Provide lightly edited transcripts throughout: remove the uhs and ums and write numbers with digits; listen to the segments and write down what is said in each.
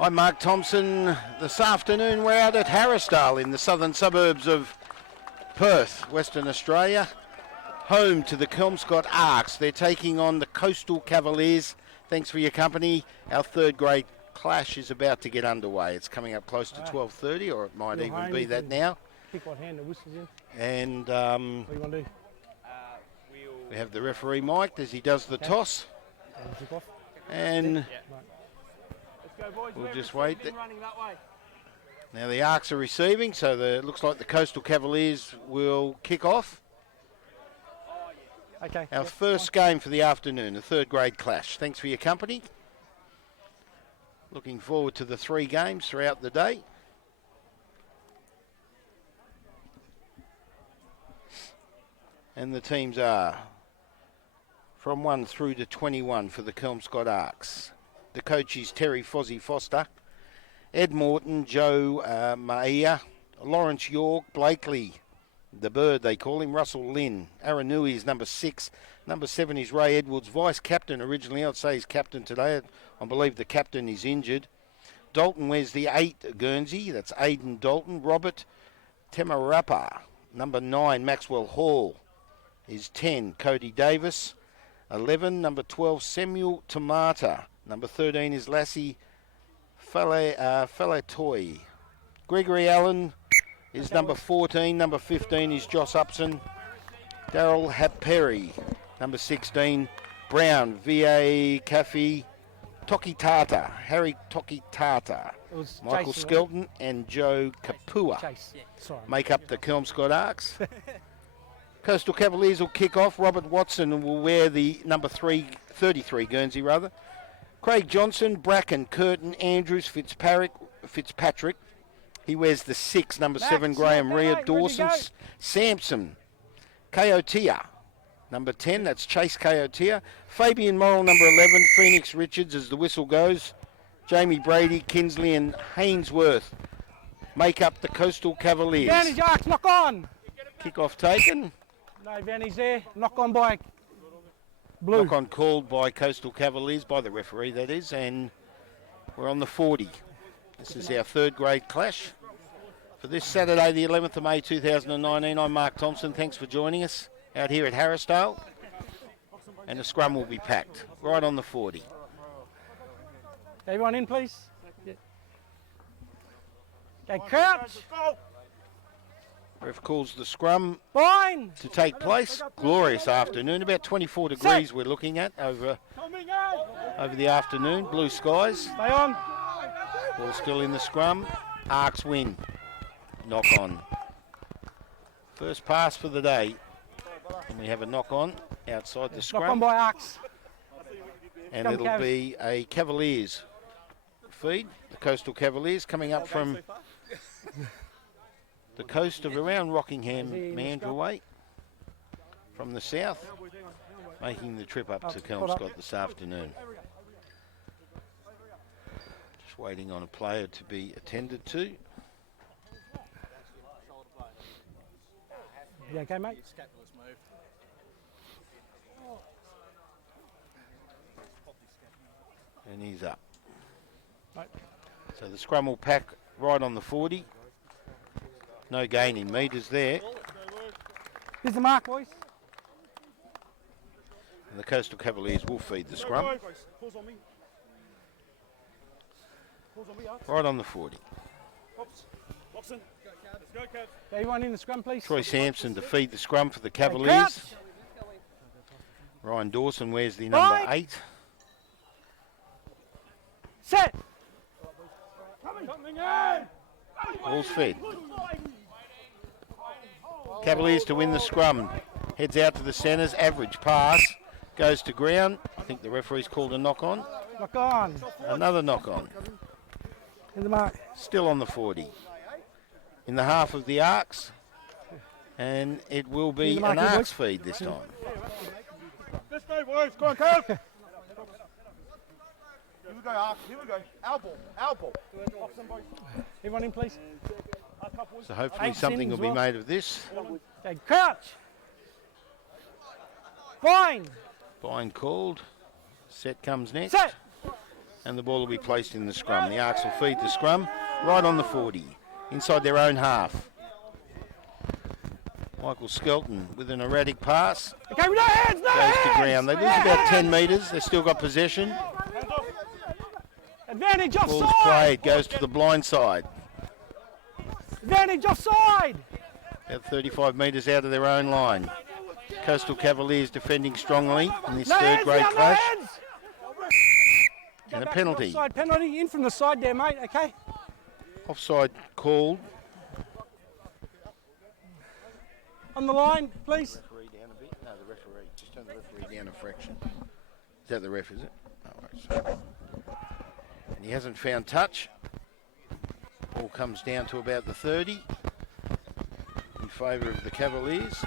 I'm Mark Thompson. This afternoon we're out at Harrisdale in the southern suburbs of Perth, Western Australia, home to the Kelmscott ARKs. They're taking on the Coastal Cavaliers. Thanks for your company. Our third grade clash is about to get underway. It's coming up close to 12:30, or it might even be that now. Pick what hand the whistle's in. And what do you want to do? we have the referee mic'd as he does the toss. And we'll just wait. Now the ARKs are receiving, so it looks like the Coastal Cavaliers will kick off. Okay. Our first game for the afternoon, the third grade clash. Thanks for your company. Looking forward to the 3 games throughout the day. And the teams are from 1 through to 21 for the Kelmscott ARKs. The coach is Terry Fozzie Foster, Ed Morton, Joe Maia, Lawrence York, Blakely, the bird they call him, Russell Lynn. Aranui is number 6. Number 7 is Ray Edwards, vice-captain originally. I'd say he's captain today. I believe the captain is injured. Dalton wears the 8 Guernsey. That's Aidan Dalton. Robert Temarapa. Number 9, Maxwell Hall, is 10. Cody Davis. 11, number 12, Samuel Tomata. Number 13 is Lassie Falatoy. Gregory Allen is number 14. Number 15 is Joss Upson. Daryl Haperi. Number 16, Brown. V.A. Caffey. Tokitata. Harry Tokitata. Michael Skelton and Joe Kapua make up the Kelmscott ARKs. Coastal Cavaliers will kick off. Robert Watson will wear the number 33 Guernsey rather. Craig Johnson, Bracken, Curtin, Andrews, Fitzpatrick. He wears the 6, number 7, Graham Rhea, Dawson, Sampson, Kaotia, number 10, that's Chase Kaotia. Fabian Morrill, number 11, Phoenix Richards as the whistle goes. Jamie Brady, Kinsley and Hainsworth make up the Coastal Cavaliers. Advantage ARKs, knock on. Kick-off taken. No advantage there, knock on by Blue. Knock on called by Coastal Cavaliers, by the referee that is, and we're on the 40. This is our third grade clash for this Saturday, the 11th of May 2019. I'm Mark Thompson. Thanks for joining us out here at Harrisdale. And the scrum will be packed right on the 40. Everyone in, please. Yeah. Okay, crouch. Ref calls the scrum Fine. to take place. Glorious afternoon, about 24 degrees we're looking at over the afternoon. Blue skies. Stay on. Ball still in the scrum. ARKs win. Knock on. First pass for the day. And we have a knock on outside the scrum. Knock on by ARKs. And it'll be a Cavaliers feed. The Coastal Cavaliers coming up from the coast of around Rockingham, Mandurah way, from the south, making the trip up to Kelmscott this afternoon. Just waiting on a player to be attended to. You okay, mate? And he's up. Right. So the scrum will pack right on the 40. No gain in metres there. Here's the mark, boys. And the Coastal Cavaliers will feed the scrum. Right on the 40. Everyone in the scrum, please. Troy Sampson to feed the scrum for the Cavaliers. Ryan Dawson wears the number 8. Set. Ball's fed. Cavaliers to win the scrum. Heads out to the centres. Average pass. Goes to ground. I think the referee's called a knock on. Knock on. Another knock on. In the mark. Still on the 40. In the half of the ARKs. And it will be an ARKs feed this time. Let's go, boys. Go on, Kev. Here we go, ARKs. Here we go. Our ball. Everyone in, please. So hopefully something will be made of this. Okay, crouch. Fine. Fine called. Set comes next. Set. And the ball will be placed in the scrum. The Arks will feed the scrum right on the 40, inside their own half. Michael Skelton with an erratic pass. Okay, no hands, no hands! Goes to ground. They lose about 10 metres. They've still got possession. Advantage Ball's offside! played. Goes to the blind side. Advantage offside! About 35 metres out of their own line. Coastal Cavaliers defending strongly in this No third hands grade now, no clash. hands! And a Back, penalty. Offside penalty, in from the side there, mate, okay? Offside called. On the line, please. Referee down a bit. No, the referee. Just turn the referee down a fraction. Is that the ref, is it? No worries. And he hasn't found touch. Ball comes down to about the 30 in favour of the Cavaliers.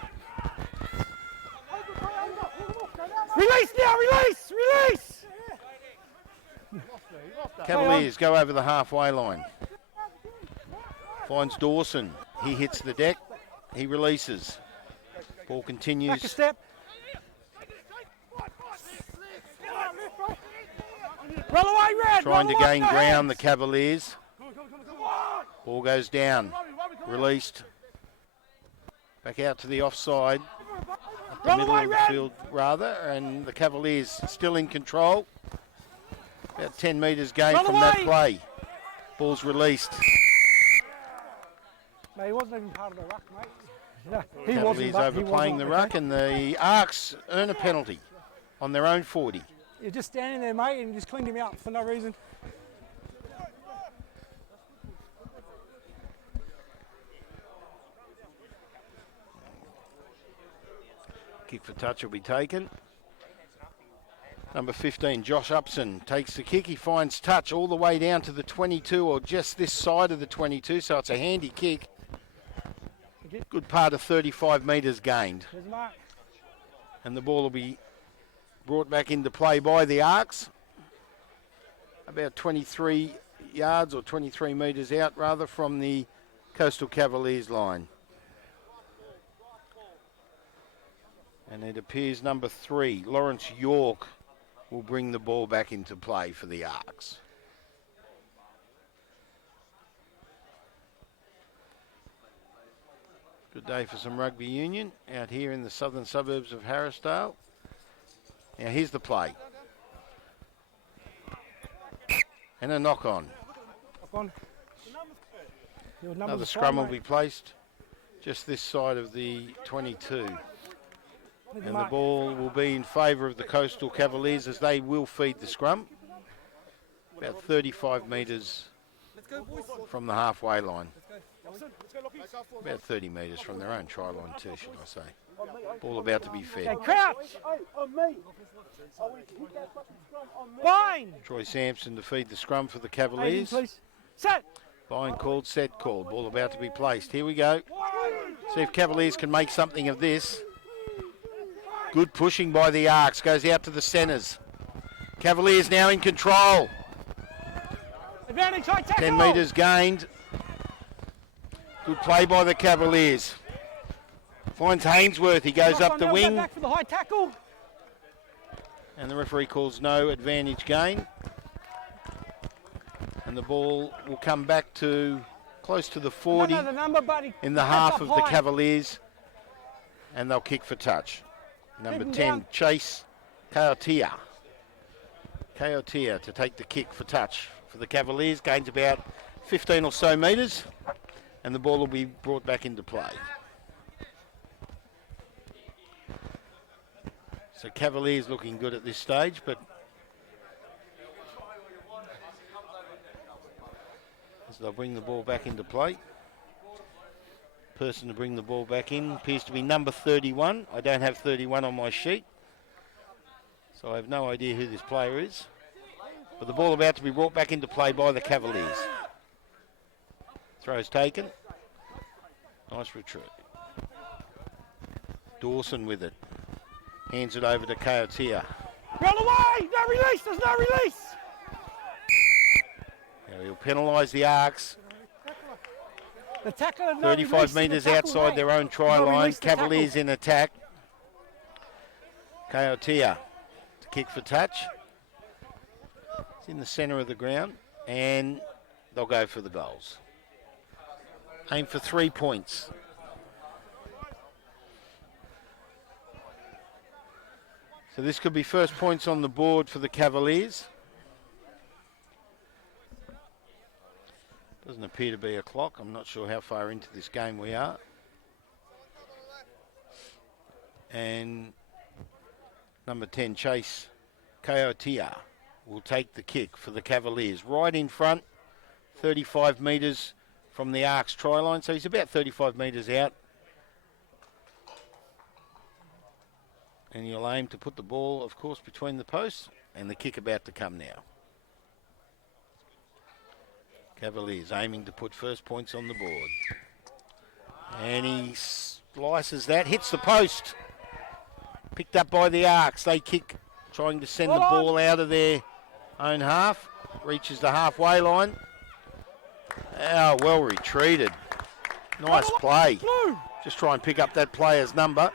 Release now, release, release! Cavaliers go over the halfway line. Finds Dawson. He hits the deck. He releases. Ball Back a continues. step. Roll away, Red! Trying to roll away, gain no ground, the hands. Cavaliers. Ball goes down. Released. Back out to the offside. Up the Roll middle away, of the Red. field, rather. And the Cavaliers still in control. About 10 metres gained Roll from that away. play. Ball's released. No, he wasn't even part of the ruck, mate. No, he Cavaliers wasn't, but he overplaying the wasn't, ruck, and the Arks earn a penalty on their own 40. You're just standing there, mate, and you just cleaned him out for no reason. Kick for touch will be taken. Number 15, Josh Upson, takes the kick. He finds touch all the way down to the 22, or just this side of the 22, so it's a handy kick. Good part of 35 metres gained. There's Mark. And the ball will be brought back into play by the Arks. About 23 yards, or 23 metres out, rather, from the Coastal Cavaliers line. And it appears number 3, Lawrence York, will bring the ball back into play for the Arks. Good day for some rugby union out here in the southern suburbs of Harrisdale. Now here's the play. And a knock on. Up on. Your number's Another five, scrum will mate. be placed just this side of the 22. With And the Mark. ball will be in favour of the Coastal Cavaliers, as they will feed the scrum. About 35 metres from the halfway line. About 30 metres from their own try line too, should I say. Ball about to be fed. Okay, crouch! Fine! Troy Sampson to feed the scrum for the Aiden, Cavaliers. please. Set! Bind called, set called. Ball about to be placed. Here we go. See if Cavaliers can make something of this. Good pushing by the Arks. Goes out to the centres. Cavaliers now in control. Advantage, high tackle! 10 metres gained. Good play by the Cavaliers. Finds Hainsworth. He goes Knock up on the now, go wing. back for the high tackle. And the referee calls no advantage gain. And the ball will come back to close to the 40 No, the number, buddy. in the That's half up of the high. Cavaliers. And they'll kick for touch. Number him 10, down. Chase Kaotia. Kaotia to take the kick for touch for the Cavaliers. Gains about 15 or so metres. And the ball will be brought back into play. So Cavaliers looking good at this stage, but as they'll bring the ball back into play. Person to bring the ball back in appears to be number 31. I don't have 31 on my sheet, so I have no idea who this player is. But the ball about to be brought back into play by the Cavaliers. Throw's taken. Nice retreat. Dawson with it. Hands it over to Kaotia. Roll away! No release! There's no release! Now he'll penalise the Arks. The tackler, no 35 release, the metres tackle, outside mate. their own try No line. release, the tackle. Cavaliers in attack. Kaotia to kick for touch. It's in the centre of the ground, and they'll go for the goals. Aim for 3 points. So this could be first points on the board for the Cavaliers. Doesn't appear to be a clock. I'm not sure how far into this game we are. And number 10, Chase Coyotea, will take the kick for the Cavaliers. Right in front, 35 metres from the ARKs try line. So he's about 35 metres out. And you'll aim to put the ball, of course, between the posts, and the kick about to come now. Cavaliers aiming to put first points on the board. And he slices that, hits the post. Picked up by the ARKs. They kick, trying to send the ball out of their own half. Reaches the halfway line. Oh, well retreated. Nice play. Just try and pick up that player's number.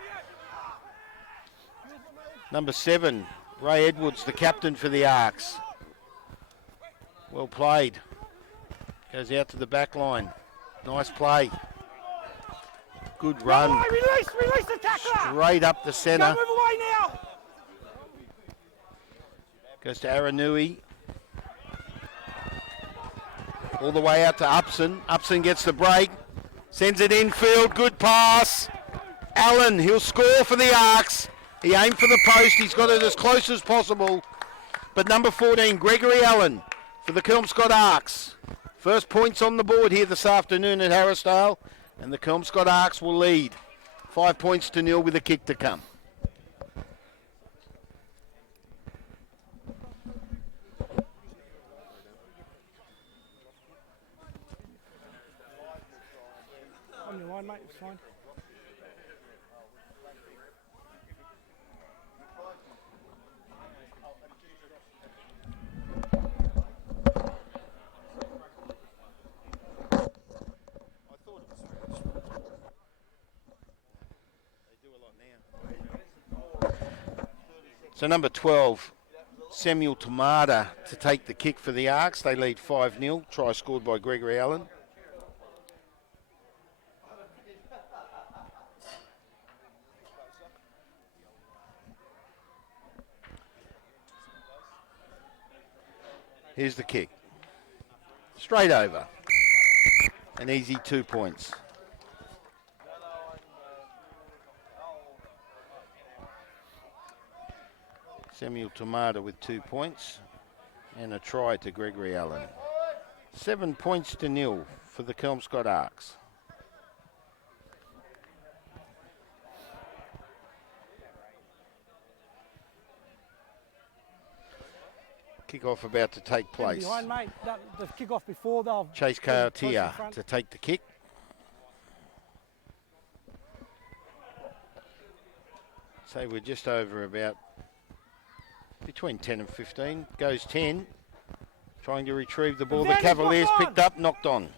Number 7, Ray Edwards, the captain for the ARKs. Well played. Goes out to the back line. Nice play. Good run. Release the tackler. Straight up the centre. Move away now. Goes to Aranui. All the way out to Upson. Upson gets the break. Sends it infield. Good pass. Allen, he'll score for the ARKs. He aimed for the post. He's got it as close as possible. But number 14, Gregory Allen for the Kelmscott ARKs. First points on the board here this afternoon at Harrisdale. And the Kelmscott ARKs will lead 5 points to 0 with a kick to come. On your line, mate. It's fine. So number 12, Samuel Tamada to take the kick for the ARKs. They lead 5-0. Try scored by Gregory Allen. Here's the kick. Straight over. An easy 2 points. Samuel Tamada with 2 points and a try to Gregory Allen. 7 points to 0 for the Kelmscott ARKs. Kick-off about to take place. Behind, mate. The kick-off before they'll... Chase Coyotea to take the kick. So we're just over about between 10 and 15. Goes 10. Trying to retrieve the ball. The Cavaliers picked up, knocked on.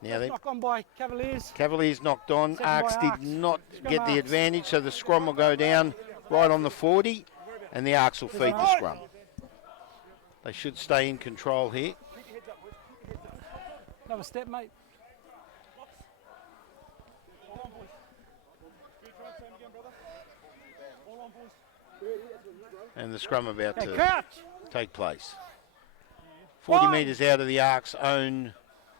Now they knocked on by Cavaliers. Cavaliers knocked on. ARKs did not get the ARKs. advantage, so the scrum will go down right on the 40, and the ARKs will feed the scrum. They should stay in control here. Another step, mate. And the scrum about to Crouch. take place. 40 metres out of the ARKs' own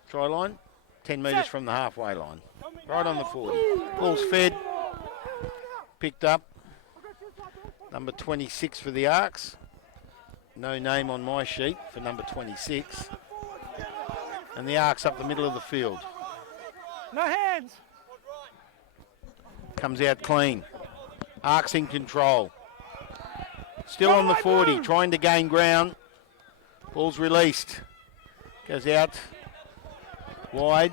try line, 10 metres from the halfway line. Right on the 40. Ball's fed, picked up. Number 26 for the ARKs. No name on my sheet for number 26. And the ARKs up the middle of the field. No hands. Comes out clean. ARKs in control. Still on the 40, trying to gain ground. Ball's released. Goes out wide.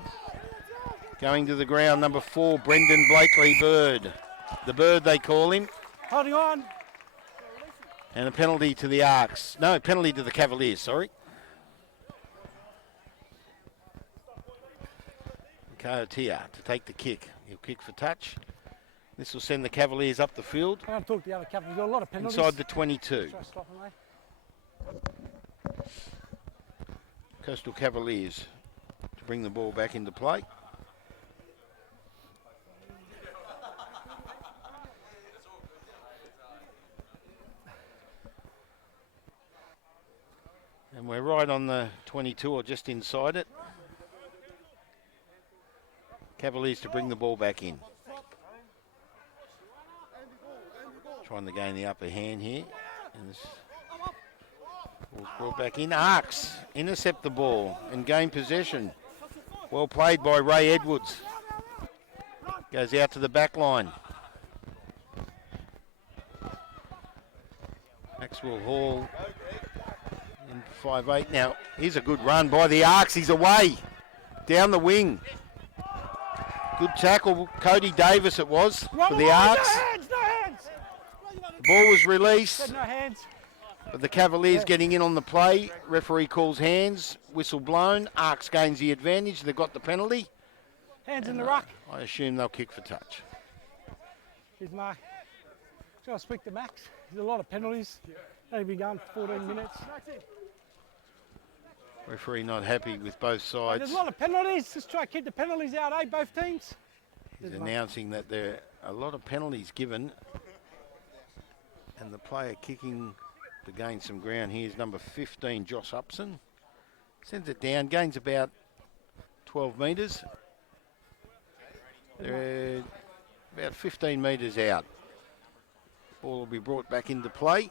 Going to the ground, number 4, Brendan Blakely Bird. The Bird, they call him. Holding on. And a penalty to the ARKs. No, penalty to the Cavaliers, sorry. Coyotea to take the kick. He'll kick for touch. This will send the Cavaliers up the field. I don't talk to the other Cavaliers. We've got a lot of penalties. Inside the 22. Try to stop them, mate. Coastal Cavaliers to bring the ball back into play. And we're right on the 22 or just inside it. Cavaliers to bring the ball back in. Trying to gain the upper hand here. And this ball's brought back in. ARKs intercept the ball and gain possession. Well played by Ray Edwards. Goes out to the back line. Maxwell Hall in 5'8". Now, here's a good run by the ARKs. He's away. Down the wing. Good tackle. Cody Davis it was for the ARKs. No hands. The ball was released, No hands. but the Cavaliers getting in on the play. Referee calls hands. Whistle blown. ARKs gains the advantage. They got the penalty. Hands in the ruck. I assume they'll kick for touch. Here's Mark. Trying to speak to Max. There's a lot of penalties. They've been going for 14 minutes. Referee not happy with both There's sides. a lot of penalties. Just try to keep the penalties out, both teams. He's announcing that there are a lot of penalties given, and the player kicking to gain some ground here is number 15, Josh Upson. Sends it down, gains about 12 metres. They're about 15 metres out. Ball will be brought back into play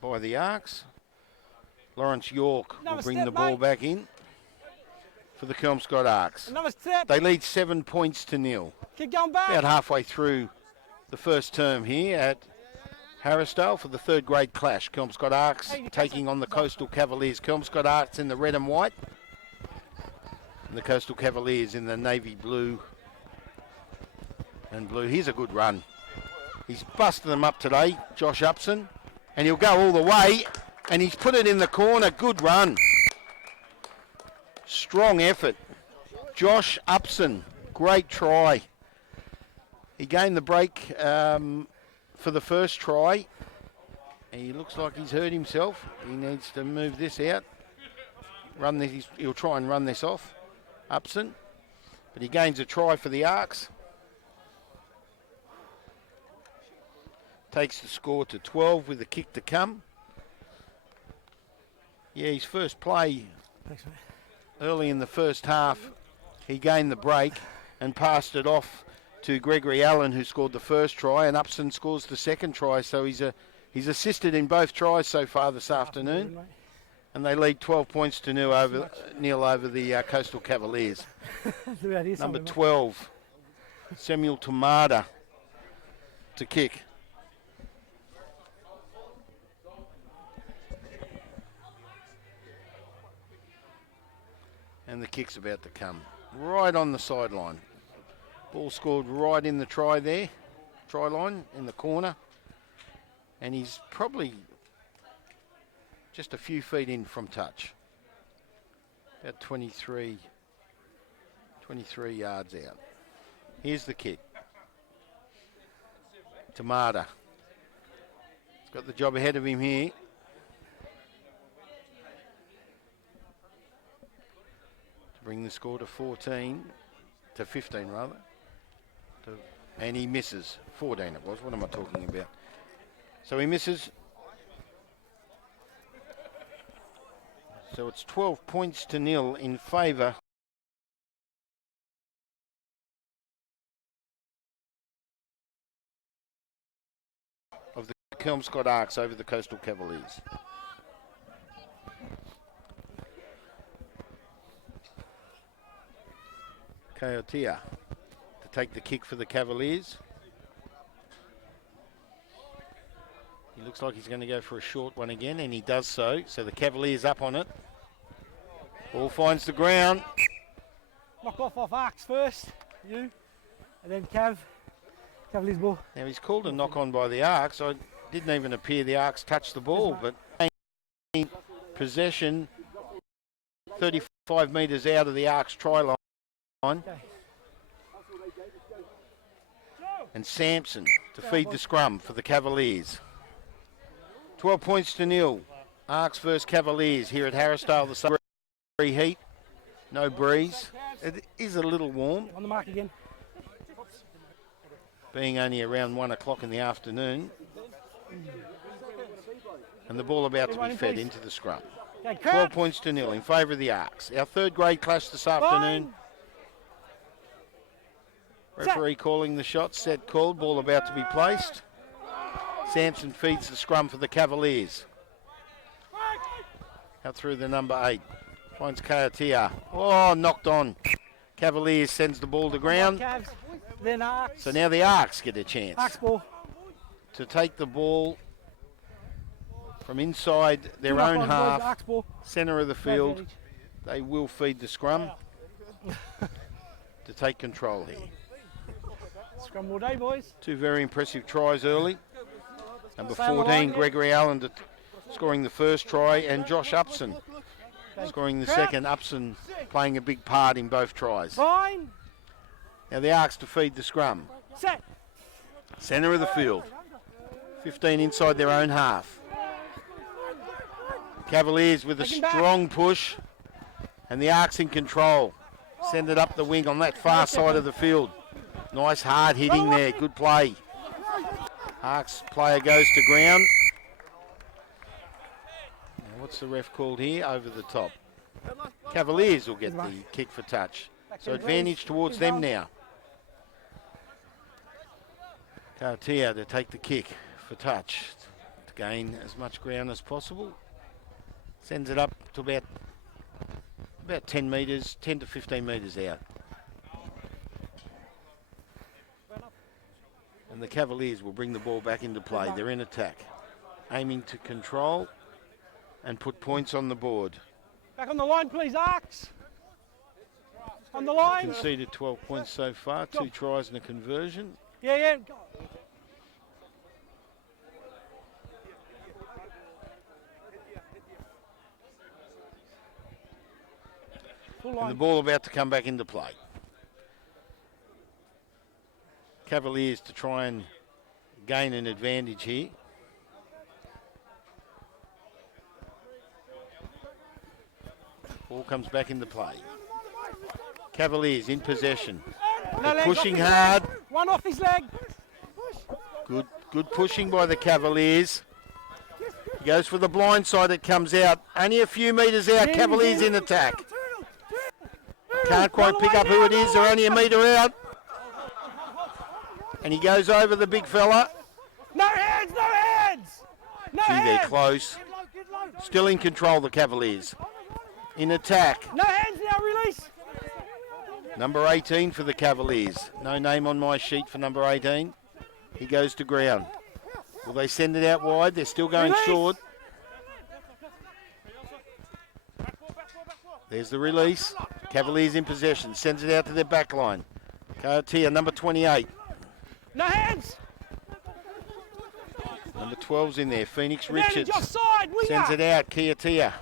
by the ARKs. Lawrence York will bring the ball back in for the Kelmscott ARKs. Another step. They lead 7 points to nil. Keep going back. About halfway through the first term here at Harrisdale for the third grade clash. Kelmscott ARKs taking on the Coastal Cavaliers. Kelmscott ARKs in the red and white, and the Coastal Cavaliers in the navy blue and blue. Here's a good run. He's busted them up today, Josh Upson, and he'll go all the way, and he's put it in the corner. Good run. Strong effort. Josh Upson, great try. He gained the break for the first try. And he looks like he's hurt himself. He needs to move this out. Run this. He'll try and run this off, Upson. But he gains a try for the ARKs. Takes the score to 12 with a kick to come. Yeah, his first play early in the first half, he gained the break and passed it off to Gregory Allen, who scored the first try, and Upson scores the second try. So he's assisted in both tries so far this afternoon, and they lead 12 points to nil over the Coastal Cavaliers. Number 12, Samuel Tamada to kick. And the kick's about to come. Right on the sideline. Ball scored right in the try line in the corner. And he's probably just a few feet in from touch. About 23 yards out. Here's the kick. Tamada. He's got the job ahead of him here. Bring the score to 15 rather. And he misses. 14 it was. What am I talking about? So he misses. So it's 12 points to nil in favour of the Kelmscott ARKs over the Coastal Cavaliers. Coyotea to take the kick for the Cavaliers. He looks like he's going to go for a short one again, and he does so. So the Cavaliers up on it. Ball finds the ground. Knock off ARKs first, you, and then Cavaliers ball. Now he's called a knock on by the ARKs. I didn't even appear the ARKs touched the ball, but possession 35 metres out of the ARKs try line. And Sampson to feed the scrum for the Cavaliers. 12 points to nil. ARKs versus Cavaliers here at Harrisdale. Heat, no breeze. It is a little warm, On the mark again. being only around 1 o'clock in the afternoon. And the ball about to be fed into the scrum. 12 points to 0 in favour of the Arks. Our third grade clash this afternoon. Referee calling the shot, set called, ball about to be placed. Sampson feeds the scrum for the Cavaliers. Out through the number 8. Finds Kayatia. Oh, knocked on. Cavaliers sends the ball to ground. Cavs, then Arks. So now the Arks get a chance Arks ball. to take the ball from inside their Good own boys, half, Arks ball. centre of the field. They will feed the scrum to take control here. Scrum all day, boys. Two very impressive tries early. Number Stay on the 14, line, yeah. Gregory Allen, scoring the first try, and Josh Upson scoring the second. Upson playing a big part in both tries. Fine. Now the Arks to feed the scrum. Set. Centre of the field. 15 inside their own half. Cavaliers with a Taking back. strong push, and the Arks in control. Send it up the wing on that far side of the field. Nice hard hitting there, good play. Arks player goes to ground. Now what's the ref called here? Over the top. Cavaliers will get the kick for touch. So advantage towards them now. Cartier to take the kick for touch to gain as much ground as possible. Sends it up to about 10 metres, 10 to 15 metres out. And the Cavaliers will bring the ball back into play. They're in attack, aiming to control and put points on the board. Back on the line, please, Arks. On the line. Conceded 12 points so far, 2 tries and a conversion. Yeah. Full And the line. ball about to come back into play. Cavaliers to try and gain an advantage here. Ball comes back into play. Cavaliers in possession. No legs, Pushing off his hard. leg. One off his leg. Good pushing by the Cavaliers. He goes for the blind side, it comes out. Only a few metres out, Cavaliers in attack. Can't quite pick up who it is, they're only a metre out. And he goes over the big fella. No hands, no hands. No Gee, they're hands. close. Still in control, the Cavaliers. In attack. No hands now, release. Number 18 for the Cavaliers. No name on my sheet for number 18. He goes to ground. Will they send it out wide? They're still going Release. short. There's the release. Cavaliers in possession. Sends it out to their back line. Kaotia, number 28. No hands. Number 12's in there. Phoenix Advantage Richards. offside, winger. Sends it out. Kiatia.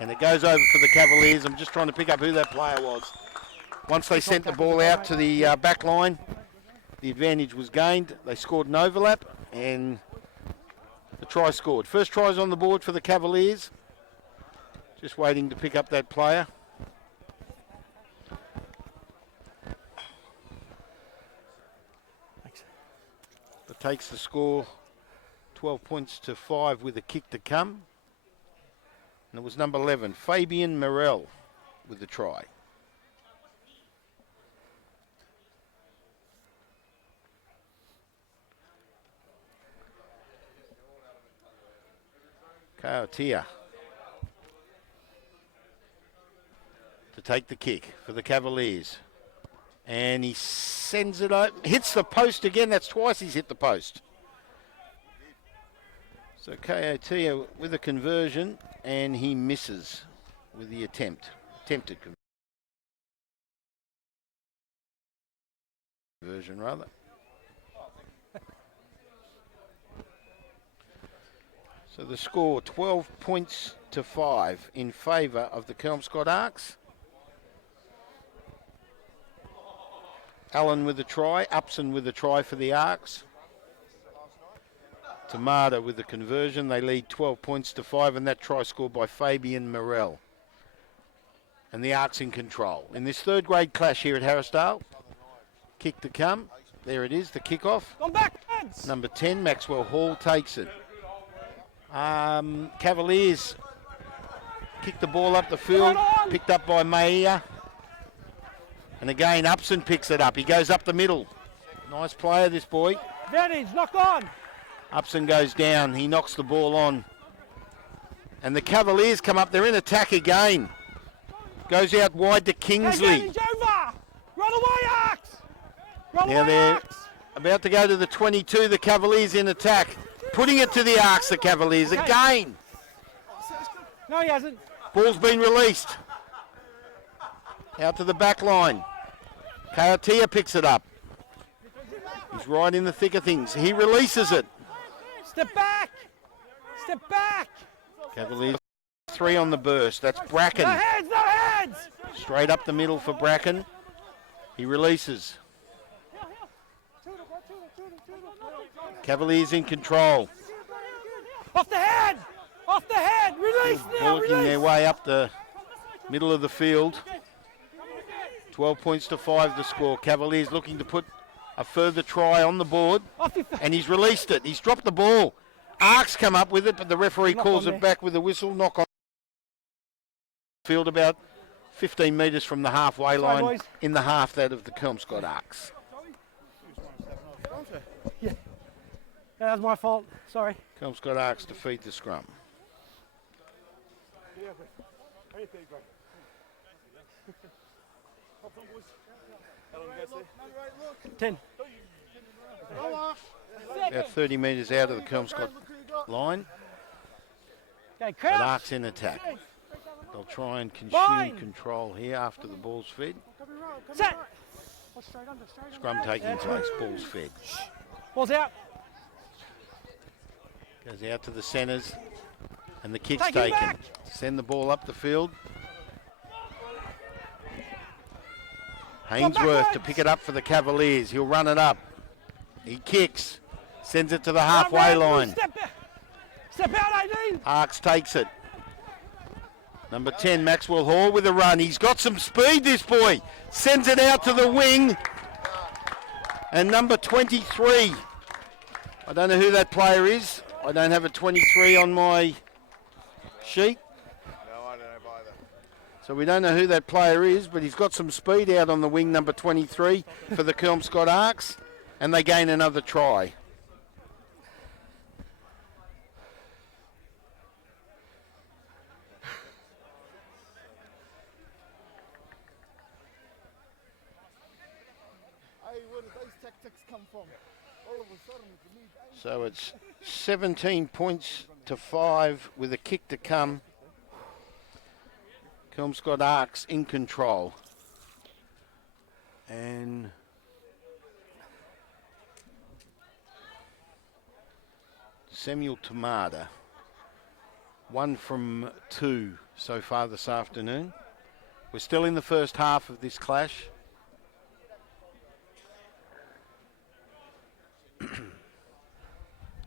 And it goes over for the Cavaliers. I'm just trying to pick up who that player was. Once they sent the ball out to the back line, the advantage was gained. They scored an overlap and the try scored. First try's on the board for the Cavaliers. Just waiting to pick up that player. But takes the score 12 points to 5 with a kick to come. And it was number 11, Fabian Morel, with the try. Kaotia to take the kick for the Cavaliers. And he sends it out, hits the post again. That's twice he's hit the post. So Kaotia with a conversion, and he misses with the attempted conversion rather. So the score 12 points to 5 in favour of the Kelmscott Arks. Allen with a try, Upson with a try for the Arks. Tamada with the conversion. They lead 12 points to 5, and that try scored by Fabian Morel. And the ARKs in control. In this third grade clash here at Harrisdale, kick to come. There it is, the kickoff. Come back, heads. Number 10, Maxwell Hall takes it. Cavaliers kick the ball up the field, picked up by Maia. And again, Upson picks it up. He goes up the middle. Nice player, this boy. Advantage, knock on. Upson goes down. He knocks the ball on. And the Cavaliers come up. They're in attack again. Goes out wide to Kingsley. Advantage over. Run away, ARKs. Run Now away, they're ARKs. about to go to the 22. The Cavaliers in attack. Putting it to the ARKs, the Cavaliers again. No, he hasn't. Ball's been released. Out to the back line. Kayatia picks it up. He's right in the thick of things. He releases it. Step back. Step back. Cavaliers 3 on the burst. That's Bracken. No heads, no heads. Straight up the middle for Bracken. He releases. Cavaliers in control. Off the head. Off the head. Release now, Bullocking their release. way up the middle of the field. 12 points to 5 to score. Cavaliers looking to put a further try on the board. Off your And he's released it. He's dropped the ball. ARKs come up with it, but the referee Knock calls on it there. back with a whistle. Knock on field about 15 metres from the halfway Sorry, line. boys. In the half, that of the Kelmscott ARKs. Yeah, that was my fault. Sorry. Kelmscott ARKs defeat the scrum. 10. About 30 metres out of the Kelmscott line. Okay, But crouch. ARKs in attack. They'll try and consume Bind. control here after the ball's fed. Set. Scrum taking place, ball's fed. Ball's out. Goes out to the centres, and the kick's Take him taken. back. Send the ball up the field. Come Hainsworth to backwards. pick it up for the Cavaliers. He'll run it up. He kicks, sends it to the halfway Run, line. Step out, 18. ARKs takes it. Number 10, Maxwell Hall with a run. He's got some speed, this boy. Sends it out to the wing. And number 23. I don't know who that player is. I don't have a 23 on my sheet. No, I don't know either. So we don't know who that player is, but he's got some speed out on the wing, number 23, for the Kelmscott ARKs. And they gain another try. Hey, where did those tactics come from? All of a sudden, you need So it's 17 points to 5 with a kick to come. Kelmscott ARKs in control. And Samuel Tamada, 1 from 2 so far this afternoon. We're still in the first half of this clash.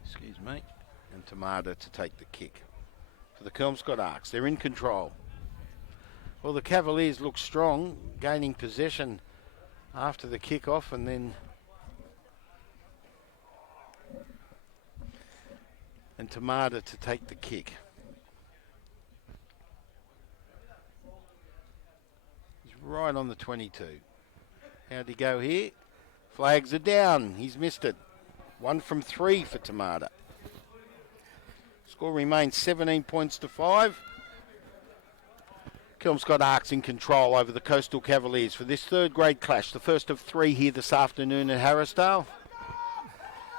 Excuse me. And Tamada to take the kick for the Kelmscott ARKs. They're in control. Well, the Cavaliers look strong, gaining possession after the kick-off, and then Tamada to take the kick. He's right on the 22. How'd he go here? Flags are down. He's missed it. 1 from 3 for Tamada. Score remains 17 points to 5. Kelmscott ARKs in control over the Coastal Cavaliers for this third grade clash, the first of 3 here this afternoon at Harrisdale.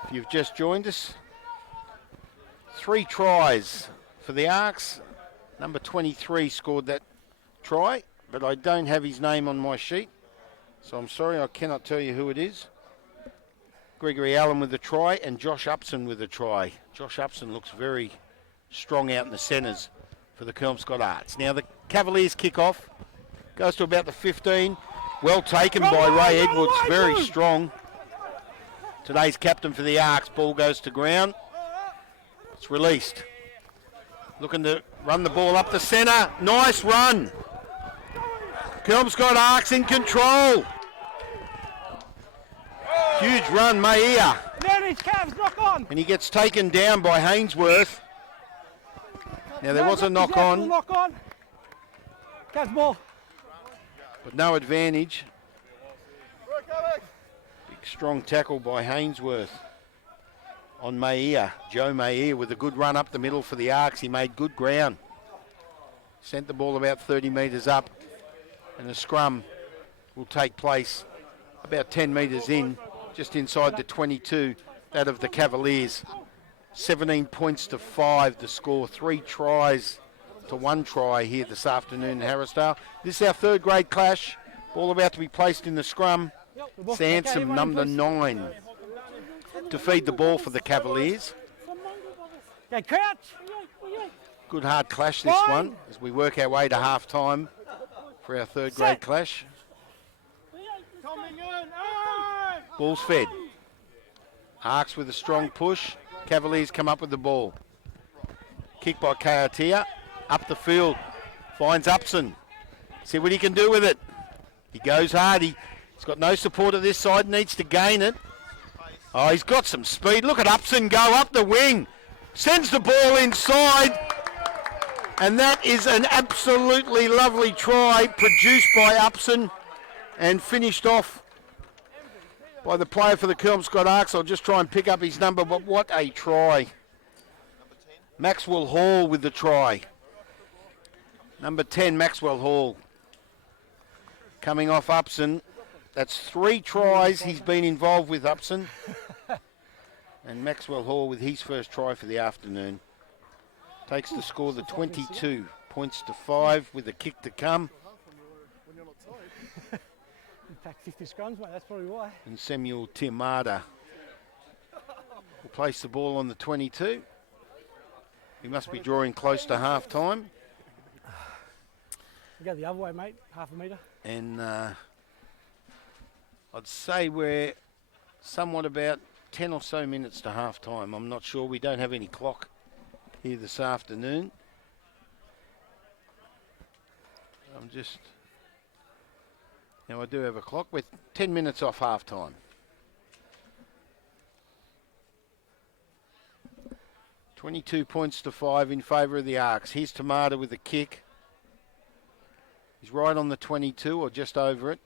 If you've just joined us, 3 tries for the ARKs. Number 23 scored that try, but I don't have his name on my sheet, so I'm sorry, I cannot tell you who it is. Gregory Allen with the try and Josh Upson with the try. Josh Upson looks very strong out in the centres for the Kelmscott ARKs. Now the Cavaliers kick off, goes to about the 15. Well taken by Ray Edwards, very strong. Today's captain for the ARKs. Ball goes to ground. It's released. Looking to run the ball up the centre. Nice run. Kelmscott ARKs in control. Huge run, Maia. Advantage, Cavs, knock on. And he gets taken down by Hainsworth. Now there was a knock on, Knock on. Cavs ball. but no advantage. Big strong tackle by Hainsworth on Maia. Joe Maia with a good run up the middle for the ARKs. He made good ground. Sent the ball about 30 metres up, and the scrum will take place about 10 metres in, just inside the 22, that of the Cavaliers. 17 points to 5 the score. 3 tries to 1 try here this afternoon in Harrisdale. This is our third grade clash. Ball about to be placed in the scrum. Sansom, number 9, to feed the ball for the Cavaliers. Okay, crouch. Good hard clash this one as we work our way to half time for our third grade clash. Ball's fed. ARKs with a strong push. Cavaliers come up with the ball. Kick by Kayatia. Up the field. Finds Upson. See what he can do with it. He goes hard. He's got no support at this side. Needs to gain it. Oh, he's got some speed. Look at Upson go up the wing. Sends the ball inside. And that is an absolutely lovely try produced by Upson and finished off by the player for the Kelmscott ARKs. I'll just try and pick up his number, but what a try. Maxwell Hall with the try. Number 10, Maxwell Hall. Coming off Upson. That's 3 tries he's been involved with, Upson. And Maxwell Hall with his first try for the afternoon. Takes the score to 22 points to 5 with a kick to come. In fact, 50 scrums, mate, that's probably why. And Samuel Tiamada will place the ball on the 22. We must be drawing close to half time. You go the other way, mate, half a metre. And I'd say we're somewhat about 10 or so minutes to half time. I'm not sure. We don't have any clock here this afternoon. I'm just... Now I do have a clock. We're 10 minutes off half time. $22 points to 5 in favour of the ARKs. Here's Tamada with a kick. He's right on the 22 or just over it.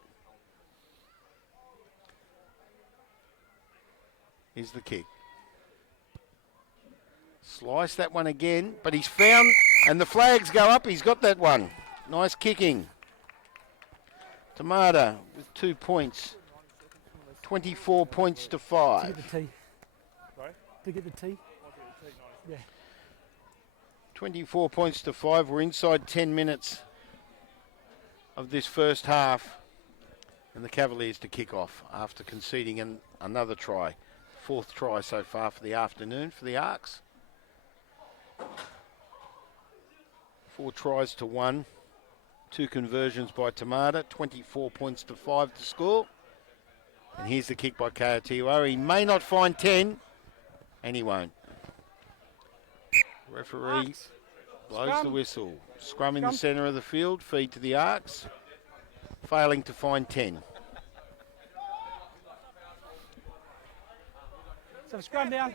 Here's the kick. Slice that one again, but he's found, and the flags go up. He's got that one. Nice kicking. Tamada with 2 points. 24 points to 5. To get the tee. Sorry? To get the tee. Yeah. 24 points to 5. We're inside 10 minutes of this first half. And the Cavaliers to kick off after conceding another try. 4th try so far for the afternoon for the ARKs. 4 tries to 1. 2 conversions by Tamada. 24 points to 5 to score. And here's the kick by Kaatiwa. He may not find 10, and he won't. Referee blows the whistle. Scrum in the centre of the field. Feed to the ARKs. Failing to find 10. So scrum down.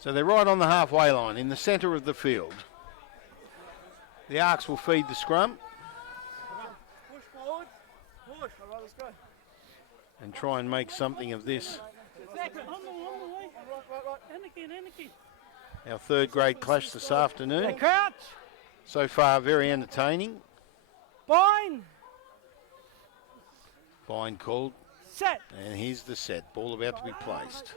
So they're right on the halfway line in the centre of the field. The ARKs will feed the scrum. Push forward. Push. All right, let's go. And try and make something of this. Our third grade clash this afternoon. Hey, crouch. So far, very entertaining. Bind. Bind called. Set. And here's the set. Ball about to be placed.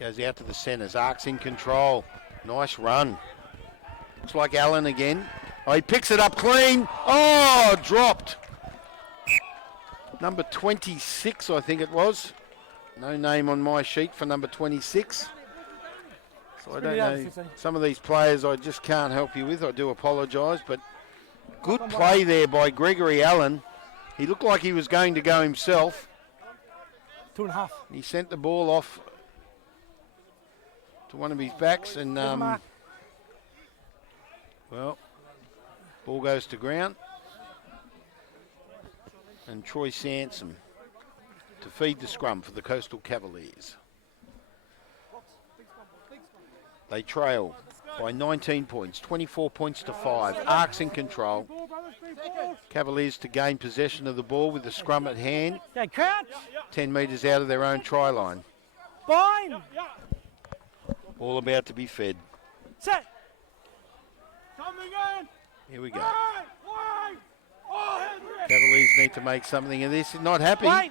Goes out to the centres. ARKs in control. Nice run. Looks like Allen again. Oh, he picks it up clean. Oh, dropped. Number 26, I think it was. No name on my sheet for number 26. So I don't know. Some of these players I just can't help you with. I do apologise, but good play there by Gregory Allen. He looked like he was going to go himself. 2.5. He sent the ball off to one of his backs and, Mark. well, ball goes to ground. And Troy Sansom to feed the scrum for the Coastal Cavaliers. They trail by 19 points, 24 points to 5. ARKs in control. Cavaliers to gain possession of the ball with the scrum at hand. Okay, crouch. 10 metres out of their own try line. Bind. All about to be fed. Set. Here we go. Cavaliers need to make something of this. He's not happy. Wait,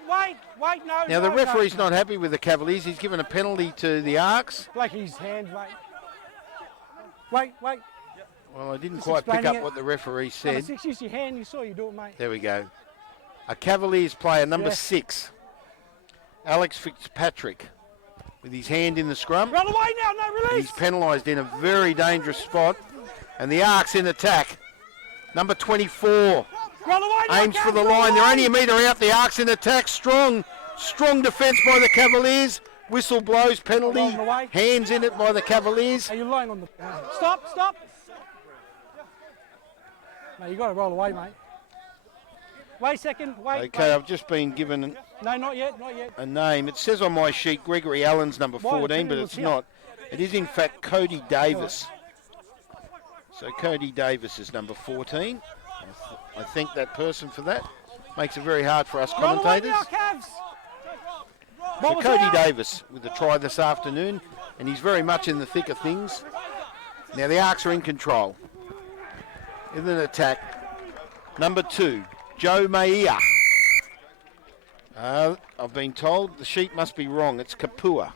no. Now, the no, referee's no. not happy with the Cavaliers. He's given a penalty to the ARKs. Like his hand, mate. Wait. Well, I didn't Just quite pick up explaining it. what the referee Number said. 6, use your hand. You saw you do it, mate. There we go. A Cavaliers player, number Yeah. 6, Alex Fitzpatrick, with his hand in the scrum. Run away now, no release. He's penalised in a very dangerous spot. And the ARKs in attack. Number 24 Run away now, aims for Cavs, the run line. They're away. only a metre out. The ARKs in attack. Strong defence by the Cavaliers. Whistle blows, penalty. Rolling away. Hands in it by the Cavaliers. Are you lying on the... Stop. No, you got to roll away, mate. Wait a second, wait. Okay, I've just been given No, not yet. a name. It says on my sheet Gregory Allen's number Why, the 14, but penalty it's was here. not. It is in fact Cody Davis. So Cody Davis is number 14. I think that person for that makes it very hard for us Roll away commentators. now, Cavs. So Ball was Cody out. Davis with the try this afternoon, and he's very much in the thick of things. Now the ARKs are in control. In an attack, number 2, Joe Maia. I've been told the sheet must be wrong. It's Kapua.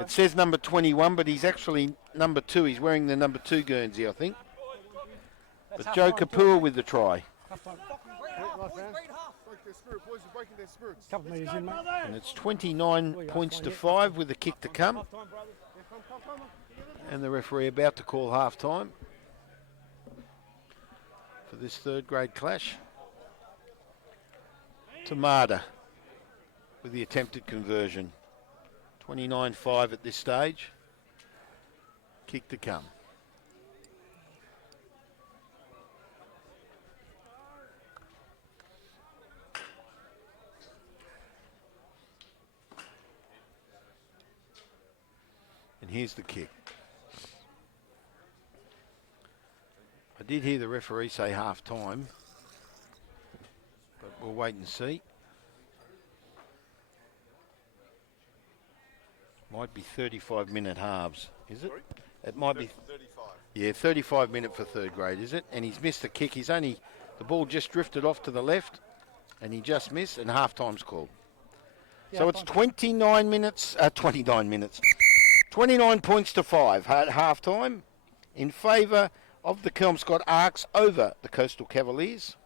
It says number 21, but he's actually number 2. He's wearing the number 2 Guernsey, I think. But Joe Kapua with the try. Couple metres in, mate. And it's 29 points to 5 with the kick to come. And the referee about to call half time for this third grade clash. Tamada with the attempted conversion. 29-5 at this stage. Kick to come. And here's the kick. I did hear the referee say half time, but we'll wait and see. Might be 35-minute halves, is it? It might be 35. Yeah, 35-minute for third grade, is it? And he's missed the kick. The ball just drifted off to the left, and he just missed, and half time's called. Yeah, So it's fine. 29 minutes. 29 points to 5 at half time in favour of the Kelmscott ARKs over the Coastal Cavaliers.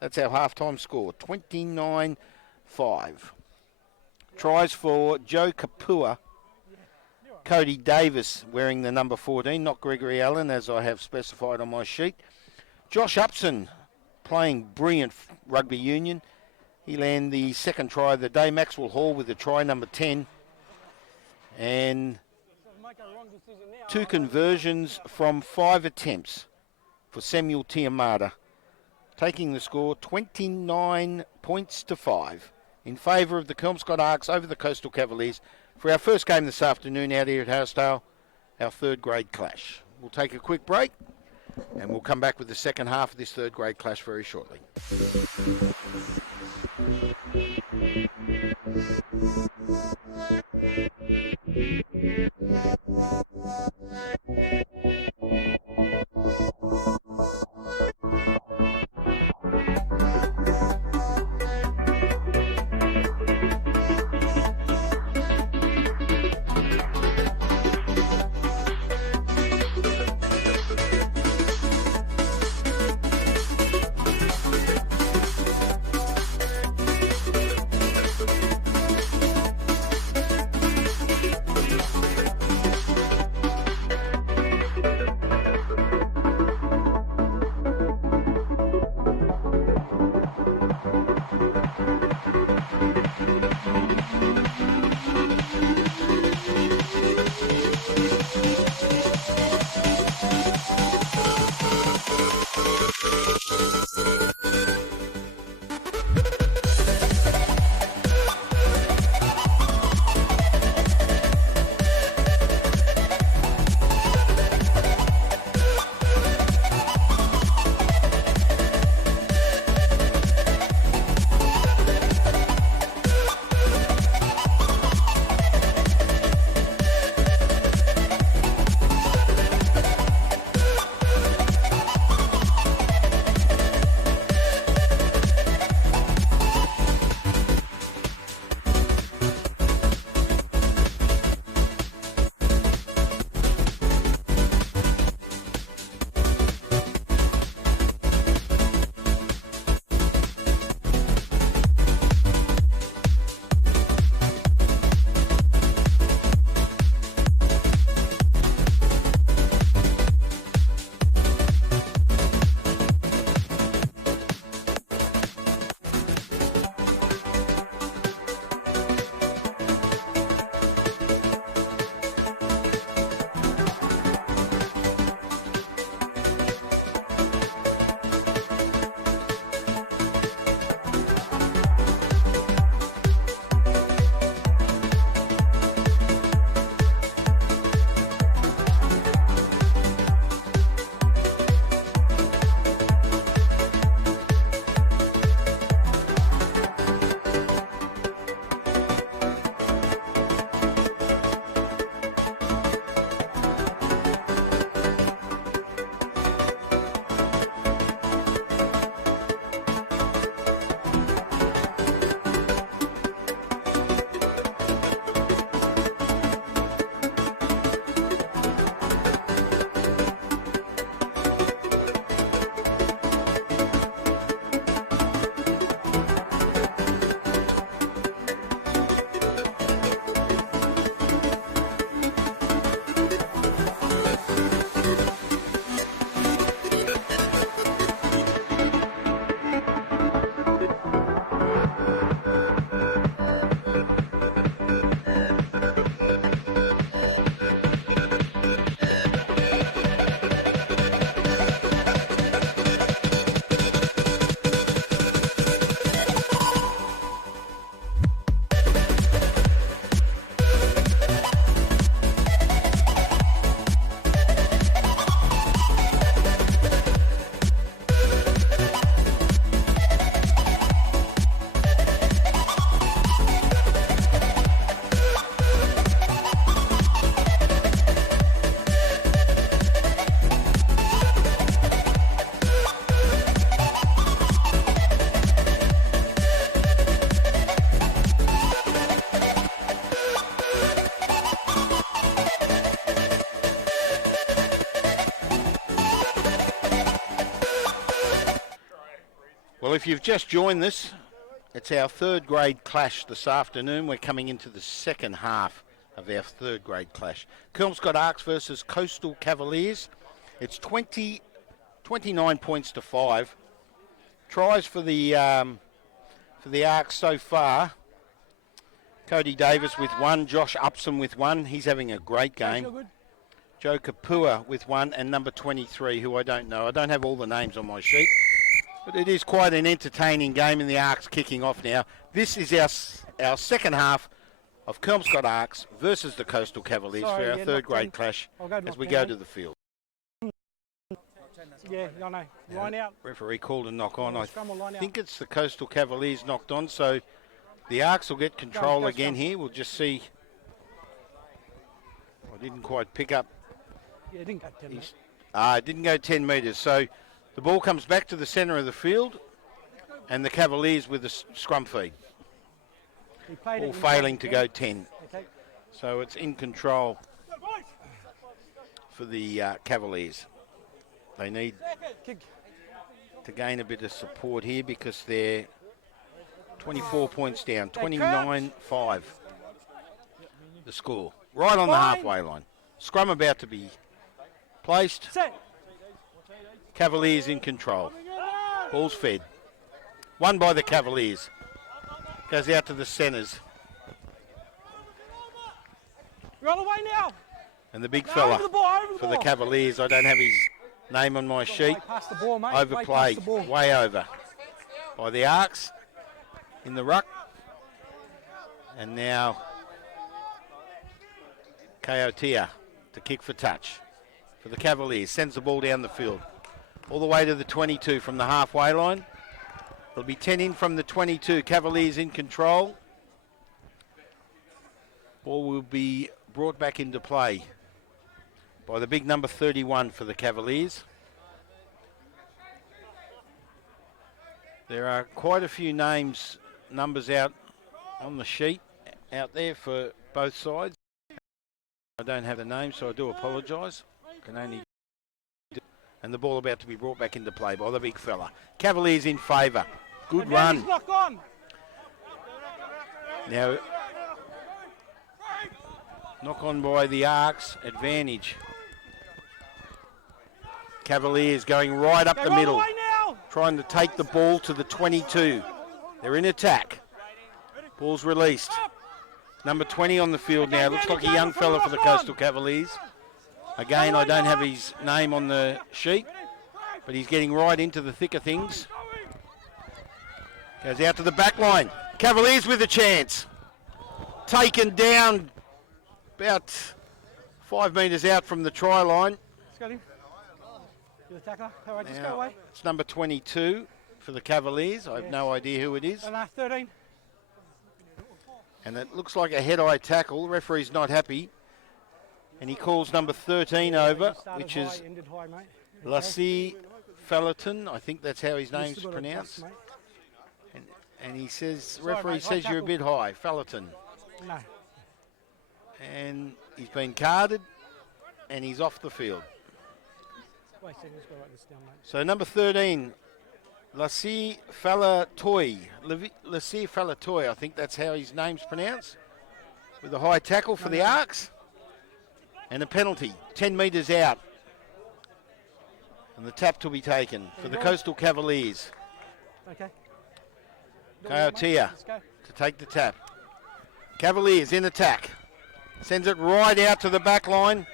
That's our half-time score, 29-5. Tries for Joe Kapua. Cody Davis wearing the number 14, not Gregory Allen, as I have specified on my sheet. Josh Upson playing brilliant rugby union. He landed the second try of the day. Maxwell Hall with the try, number 10. And 2 conversions from 5 attempts for Samuel Tiamada, taking the score 29 points to 5 in favour of the Kelmscott ARKs over the Coastal Cavaliers for our first game this afternoon out here at Housedale, our third grade clash. We'll take a quick break and we'll come back with the second half of this third grade clash very shortly. Well, if you've just joined us, it's our third grade clash this afternoon. We're coming into the second half of our third grade clash. Kelmscott ARKs versus Coastal Cavaliers. It's 29 points to 5. Tries for the ARKs so far. Cody Davis with 1, Josh Upson with 1. He's having a great game. Joe Kapua with 1, and number 23, who I don't know. I don't have all the names on my sheet. But it is quite an entertaining game, and the ARKs kicking off now. This is our second half of Kelmscott ARKs versus the Coastal Cavaliers for our third grade clash as we go to the field. Yeah, I know. Line out. Referee called a knock on. I think it's the Coastal Cavaliers knocked on, so the ARKs will get control again here. We'll just see. I didn't quite pick up. Yeah, it didn't go 10 metres. It didn't go 10 metres. So the ball comes back to the centre of the field, and the Cavaliers with the scrum feed. All failing to go 10. Okay. So it's in control for the Cavaliers. They need to gain a bit of support here because they're 24 points down, 29-5 the score. Right on the halfway line. Scrum about to be placed. Cavaliers in control. Ball's fed. Won by the Cavaliers. Goes out to the centres. You're on the way now. And the big fella for the Cavaliers, I don't have his name on my sheet. Overplay, way over by the ARKs in the ruck. And now Kaotia to kick for touch for the Cavaliers. Sends the ball down the field. All the way to the 22 from the halfway line. It'll be 10 in from the 22. Cavaliers in control. Ball will be brought back into play by the big number 31 for the Cavaliers. There are quite a few numbers out on the sheet out there for both sides. I don't have the name, so I do apologise. Can only and the ball about to be brought back into play by the big fella. Cavaliers in favour. Good run. Now, knock on by the ARKs. Advantage. Cavaliers going right up the middle. Trying to take the ball to the 22. They're in attack. Ball's released. Number 20 on the field now. Looks like a young fella for the Coastal Cavaliers. Again, I don't have his name on the sheet, but he's getting right into the thick of things. Goes out to the back line. Cavaliers with a chance. Taken down about 5 metres out from the try line. Got him. You're the tackler. All right, just go away. It's number 22 for the Cavaliers. I have no idea who it is. 13. And it looks like a head-eye tackle. The referee's not happy. And he calls number 13 over, which is Lassie Fellerton. I think that's how his name's pronounced. And he says, referee says you're a bit high, Fellerton. No. And he's been carded, and he's off the field. Wait a second, let's go write this down, mate. So number 13, Lassie Fellertoy. Lassie Fellertoy, I think that's how his name's pronounced. With a high tackle for the ARKs. And a penalty, 10 metres out. And the tap to be taken for the Coastal Cavaliers. Okay. Kaotia to take the tap. Cavaliers in attack. Sends it right out to the back line.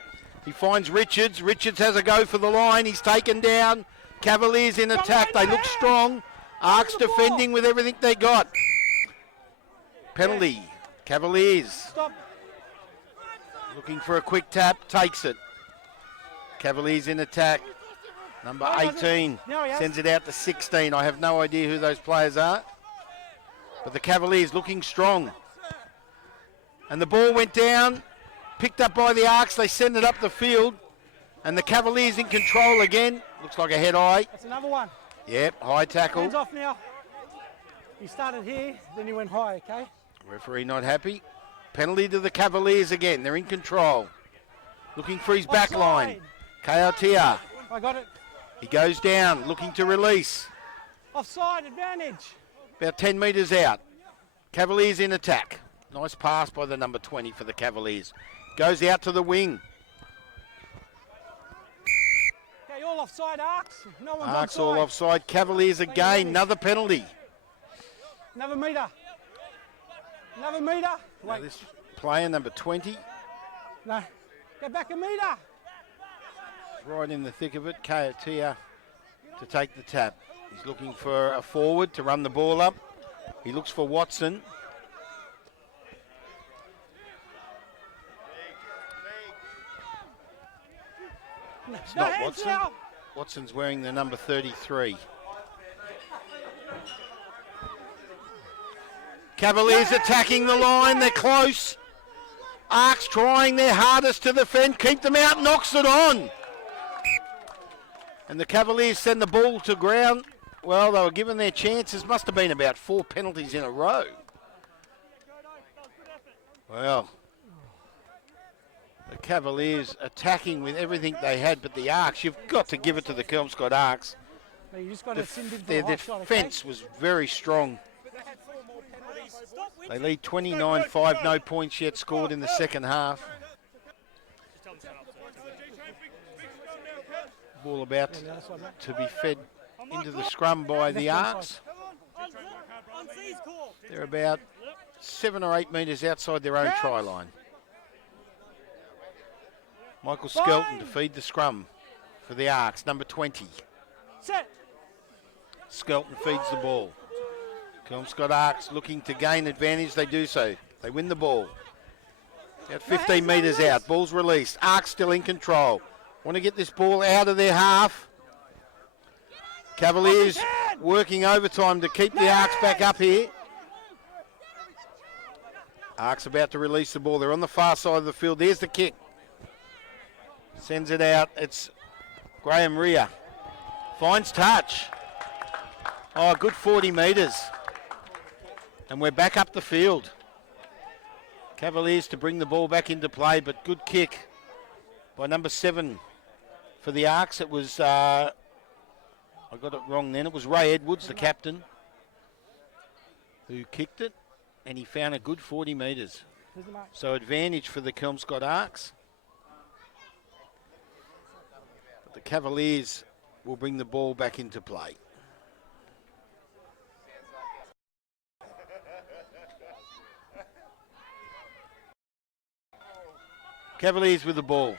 He finds Richards. Richards has a go for the line. He's taken down. Cavaliers in attack. They look strong. ARKs defending with everything they got. Penalty. Cavaliers. Stop. Looking for a quick tap, takes it. Cavaliers in attack. Number 18 sends it out to 16. I have no idea who those players are. But the Cavaliers looking strong. And the ball went down, picked up by the ARKs. They send it up the field. And the Cavaliers in control again. Looks like a head-eye. That's another one. Yep, high tackle. Hands off now. He started here, then he went high, okay? Referee not happy. Penalty to the Cavaliers again. They're in control. Looking for his back line. Kaotia. I got it. He goes down, looking to release. Offside advantage. About 10 metres out. Cavaliers in attack. Nice pass by the number 20 for the Cavaliers. Goes out to the wing. Okay, all offside, Arks. No one's Arks onside. all offside. Cavaliers again. Another penalty. Another metre. Another metre. Now Wait. this player, number 20, No. Get back a metre. right in the thick of it. Kayatia to take the tap. He's looking for a forward to run the ball up. He looks for Watson. It's No not hands Watson. now. Watson's wearing the number 33. Cavaliers attacking the line. They're close. Arks trying their hardest to defend. Keep them out. Knocks it on. And the Cavaliers send the ball to ground. Well, they were given their chances. Must have been about 4 penalties in a row. Well, the Cavaliers attacking with everything they had, but the Arks, you've got to give it to the Kelmscott Arks. No, you just got to send him for Their the hot shot, defence was very strong. They lead 29-5, no points yet scored in the second half. Ball about to be fed into the scrum by the Arks. They're about 7 or 8 metres outside their own try line. Michael Skelton to feed the scrum for the Arks, number 20. Set. Skelton feeds the ball. Kelmscott Arks looking to gain advantage. They do so. They win the ball. About 15 metres out. Ball's released. Arks still in control. Want to get this ball out of their half. Cavaliers working overtime to keep the Arks back up here. Arks about to release the ball. They're on the far side of the field. There's the kick. Sends it out. It's Graham Rea. Finds touch. Oh, good 40 metres. And we're back up the field. Cavaliers to bring the ball back into play, but good kick by number 7 for the Arks. It was, I got it wrong then. It was Ray Edwards, the captain, who kicked it, and he found a good 40 metres. So advantage for the Kelmscott Arks. But the Cavaliers will bring the ball back into play. Cavaliers with the ball.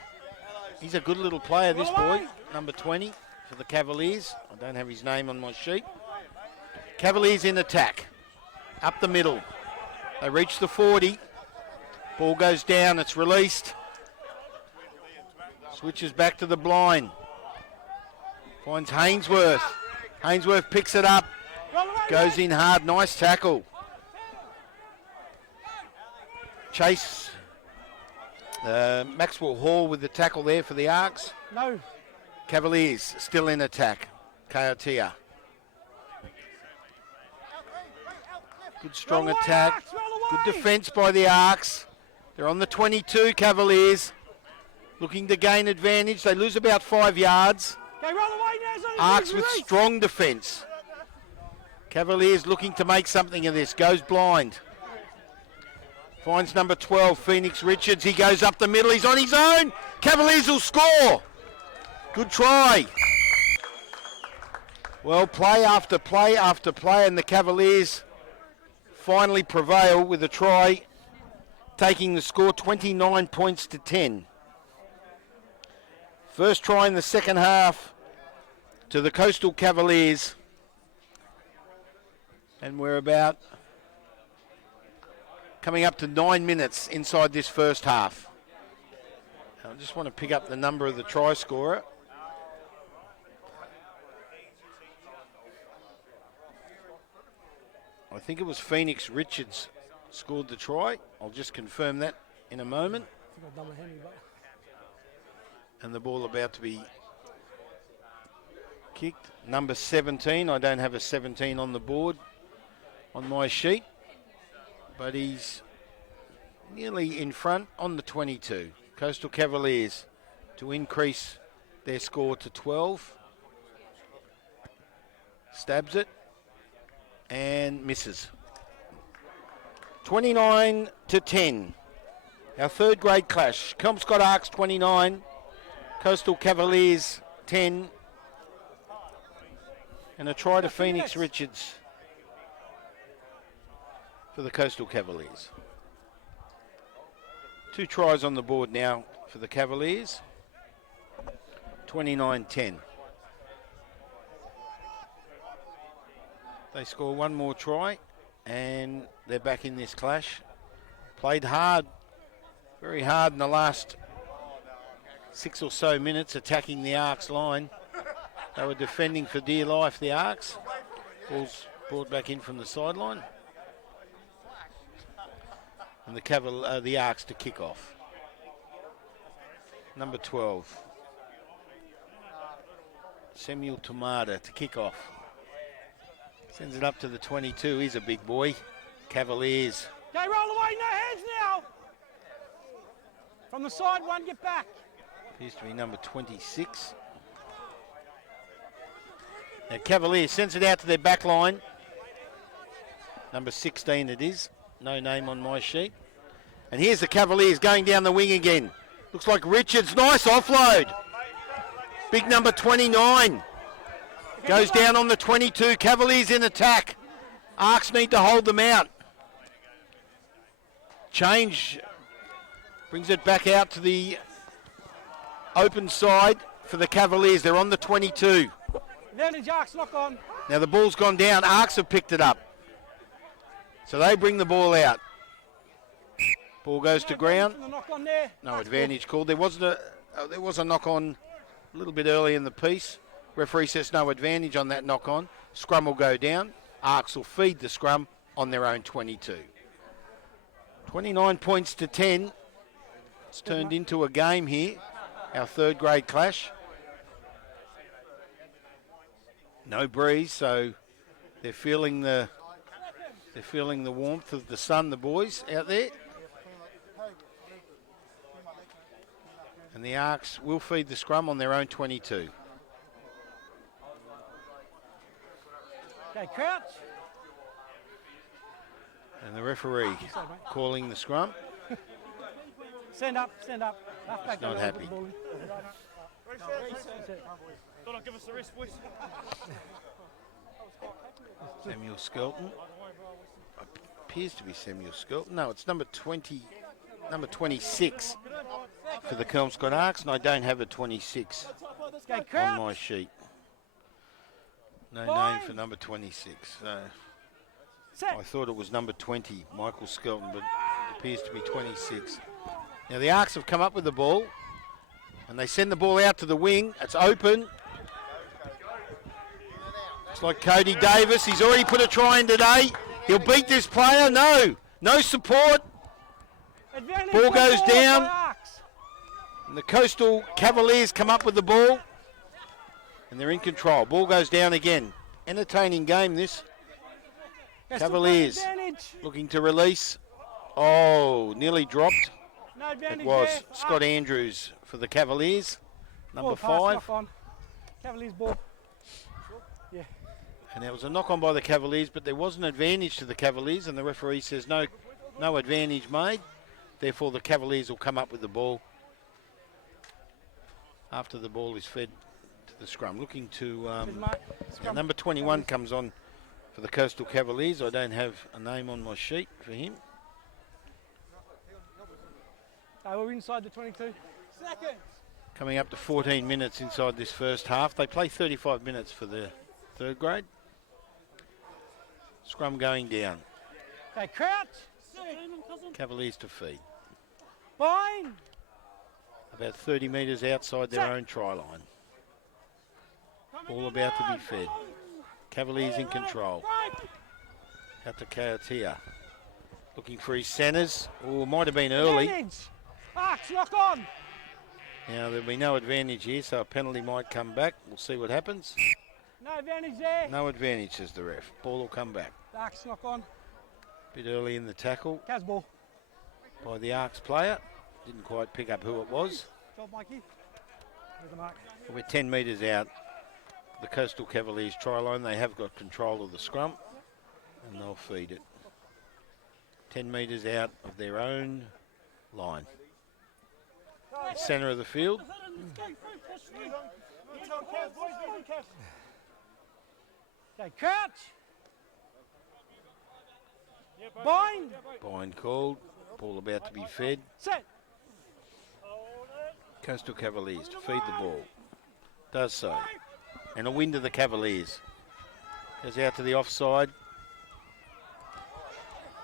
He's a good little player, this boy, number 20 for the Cavaliers. I don't have his name on my sheet. Cavaliers in attack. Up the middle. They reach the 40. Ball goes down, it's released. Switches back to the blind. Finds Hainsworth. Hainsworth picks it up. Goes in hard, nice tackle. Chase. Maxwell Hall with the tackle there for the Arks. No. Cavaliers still in attack. Kaiotia. Good strong attack. Arks, Good defence by the Arks. They're on the 22, Cavaliers. Looking to gain advantage. They lose about 5 yards. Okay, roll away now. Arks with strong defence. Cavaliers looking to make something of this. Goes blind. Finds number 12, Phoenix Richards. He goes up the middle. He's on his own. Cavaliers will score. Good try. Well, play after play after play, and the Cavaliers finally prevail with a try, taking the score 29 points to 10. First try in the second half to the Coastal Cavaliers. And we're about coming up to 9 minutes inside this first half. I just want to pick up the number of the try scorer. I think it was Phoenix Richards scored the try. I'll just confirm that in a moment. And the ball about to be kicked. Number 17. I don't have a 17 on the board on my sheet, but he's nearly in front on the 22. Coastal Cavaliers to increase their score to 12. Stabs it. and misses. 29-10. Our third grade clash. Kelmscott ARKs 29, Coastal Cavaliers 10, and a try to Phoenix Richards for the Coastal Cavaliers. 2 tries on the board now for the Cavaliers. 29-10. They score one more try and they're back in this clash. Played hard, very hard in the last 6 or so minutes, attacking the ARKs line. They were defending for dear life, the ARKs. Ball's brought back in from the sideline. And the ARKs to kick off. Number 12. Samuel Tomada to kick off. Sends it up to the 22. He's a big boy. Cavaliers. Go roll away, no hands now. From the side one, get back. Appears to be number 26. Now Cavaliers sends it out to their back line. Number 16 it is. No name on my sheet. And here's the Cavaliers going down the wing again. Looks like Richards. Nice offload. Big number 29. Goes down on the 22. Cavaliers in attack. ARKs need to hold them out. Change. Brings it back out to the open side for the Cavaliers. They're on the 22. Advantage ARKs, knock on. Now the ball's gone down. ARKs have picked it up. So they bring the ball out. Ball goes to ground. No advantage called. There was a knock on a little bit early in the piece. Referee says no advantage on that knock on. Scrum will go down. ARKs will feed the scrum on their own 22. 29 points to 10. It's turned into a game here. Our third grade clash. No breeze, so they're feeling the warmth of the sun, the boys out there. And the ARKs will feed the scrum on their own 22. Okay, crouch. And the referee calling the scrum. Stand up, stand up. He's not happy. Don't give us the rest, boys. Samuel Skelton. Appears to be Samuel Skelton. No, it's number 26 for the Kelmscott ARKs, and I don't have a 26 on my sheet. No name for number 26. I thought it was number 20, Michael Skelton, but it appears to be 26. Now the ARKs have come up with the ball, and they send the ball out to the wing. It's open. It's like Cody Davis. He's already put a try in today. He'll beat this player. No support. Ball goes down. And the Coastal Cavaliers come up with the ball. And they're in control. Ball goes down again. Entertaining game this. Cavaliers looking to release. Oh, nearly dropped. It was Scott Andrews for the Cavaliers. Number 5. Cavaliers ball. Yeah. And there was a knock on by the Cavaliers, but there was an advantage to the Cavaliers, and the referee says no advantage made. Therefore, the Cavaliers will come up with the ball after the ball is fed to the scrum. Looking to number 21 comes on for the Coastal Cavaliers. I don't have a name on my sheet for him. We're inside the 22. Seconds. Coming up to 14 minutes inside this first half. They play 35 minutes for the third grade. Scrum going down. Okay, crouch. Cavaliers to feed. Bind. About 30 metres outside their own try line. Ball about to be fed. Cavaliers in control. Out to Kaotia. Looking for his centres. Oh, might have been early. ARKs, lock on. Now there'll be no advantage here, so a penalty might come back. We'll see what happens. No advantage there. No advantage, says the ref. Ball will come back. ARKs, lock on. Bit early in the tackle. Cavs ball. By the ARKs player. Didn't quite pick up who it was. Job, Mikey. There's the mark. We're 10 metres out. The Coastal Cavaliers try line. They have got control of the scrum. And they'll feed it. 10 metres out of their own line. Centre of the field. Okay, crouch. Bind. Bind called. Ball about to be fed. Set. Coastal Cavaliers to feed the ball. Does so. And a win to the Cavaliers. Goes out to the offside.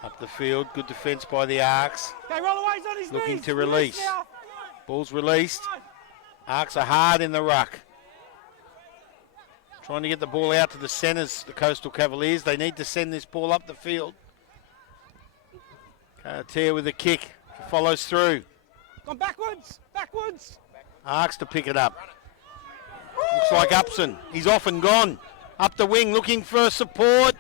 Up the field. Good defence by the ARKs. Okay, roll away, he's on his Looking knees. to release. Now. Ball's released. ARKs are hard in the ruck. Trying to get the ball out to the centres, the Coastal Cavaliers. They need to send this ball up the field. Cartier with a kick. Follows through. Gone backwards. Backwards. ARKs to pick it up. Looks like Upson. He's off and gone. Up the wing, looking for support.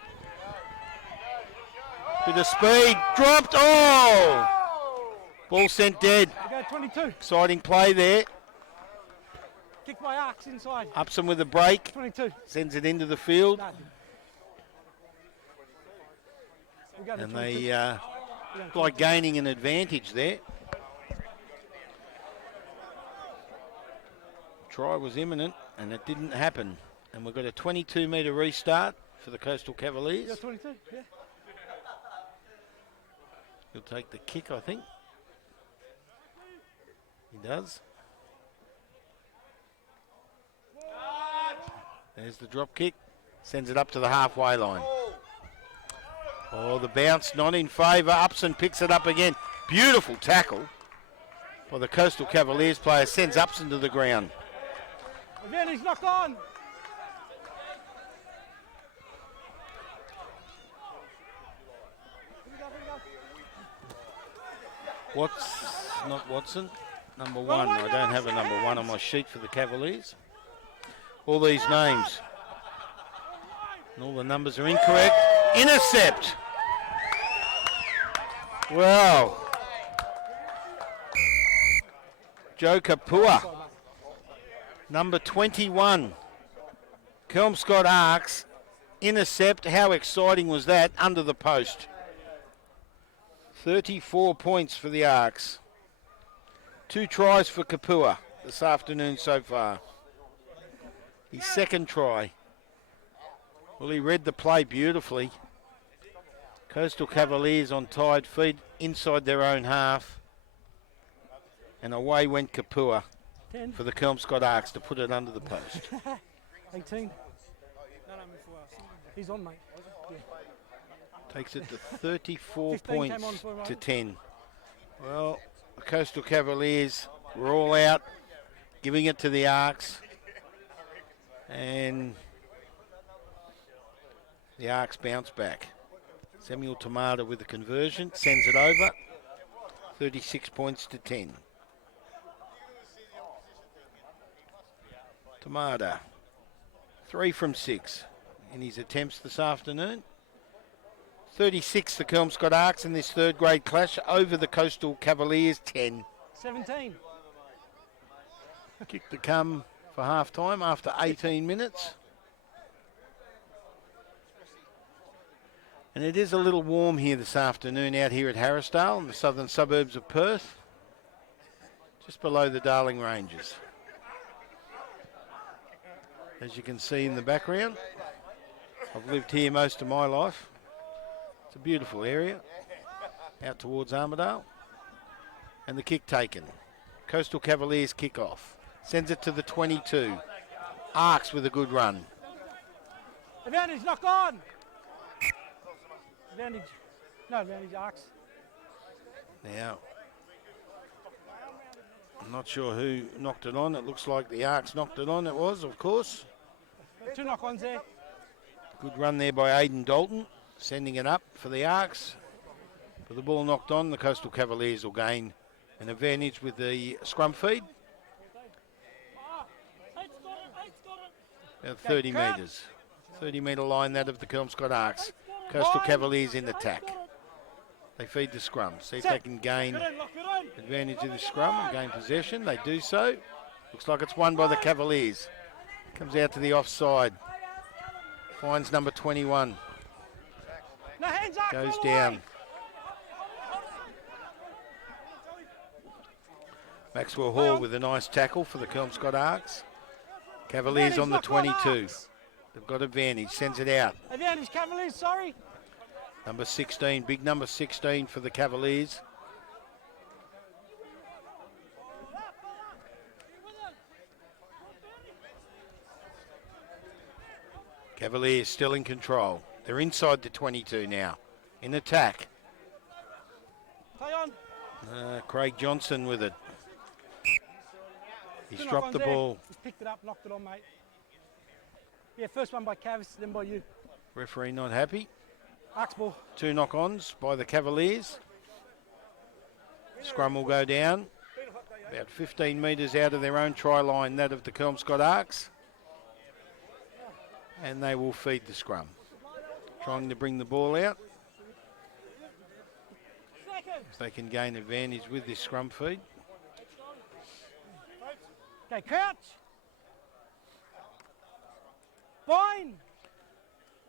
Bit of speed. Dropped. Oh! Ball sent dead. We go 22. Exciting play there. Kick by ARKs inside. Upson with a break. 22. Sends it into the field. No. We go to And 22. they look like gaining an advantage there. Try was imminent and it didn't happen. And we've got a 22-metre restart for the Coastal We go Cavaliers. 22. Yeah. He'll take the kick, I think. He does. There's the drop kick. Sends it up to the halfway line. Oh, the bounce not in favour. Upson picks it up again. Beautiful tackle by the Coastal Cavaliers player. Sends Upson to the ground. Again, he's knocked on. Not Watson. Number one. I don't have a number one on my sheet for the Cavaliers. All these names. And all the numbers are incorrect. Intercept. Wow. Joe Kapua. Number 21. Kelmscott ARKs. Intercept. How exciting was that? Under the post. 34 points for the ARKs. 2 tries for Kapua this afternoon so far. His second try. Well, he read the play beautifully. Coastal Cavaliers on tired feet inside their own half. And away went Kapua 10. for the Kelmscott ARKs to put it under the post. 18. He's on, mate. Yeah. Takes it to 34 15 points came on for him, to right? 10. Well, the Coastal Cavaliers were all out, giving it to the ARKs. And the ARKs bounce back. Samuel Tamada with the conversion, sends it over. 36 points to 10. Tamada, 3 from 6 in his attempts this afternoon. 36 the Kelmscott ARKs in this third grade clash over the Coastal Cavaliers 10. 17. Kick to come for half time after 18 minutes. And it is a little warm here this afternoon out here at Harrisdale in the southern suburbs of Perth. Just below the Darling Ranges. As you can see in the background, I've lived here most of my life. It's a beautiful area out towards Armidale. And the kick taken. Coastal Cavaliers kick off. Sends it to the 22. ARKs with a good run. Advantage, knock on. Advantage. No, advantage, ARKs. Now, I'm not sure who knocked it on. It looks like the ARKs knocked it on. It was, of course. 2 knock-ons there. Good run there by Aidan Dalton. Sending it up for the ARKs. With the ball knocked on, the Coastal Cavaliers will gain an advantage with the scrum feed. About 30 metres. 30-metre line, that of the Kelmscott ARKs. Coastal Cavaliers in attack. They feed the scrum. See if they can gain advantage of the scrum and gain possession. They do so. Looks like it's won by the Cavaliers. Comes out to the offside. Finds number 21. hands up. Goes all the down. way. Maxwell Hall with a nice tackle for the Kelmscott ARKs. Cavaliers on the 22. They've got advantage, sends it out. Advantage, Cavaliers, sorry. Number 16, big number 16 for the Cavaliers. Cavaliers still in control. They're inside the 22 now. In attack. Play on. Craig Johnson with it. He's Two dropped knock-ons the there. ball. He's picked it up, knocked it on, mate. Yeah, first one by Cavs, then by you. Referee not happy. ARKs ball. 2 knock-ons by the Cavaliers. Scrum will go down. About 15 metres out of their own try line, that of the Kelmscott ARKs. And they will feed the scrum. Trying to bring the ball out. If they can gain advantage with this scrum feed. Okay, crouch. Bind.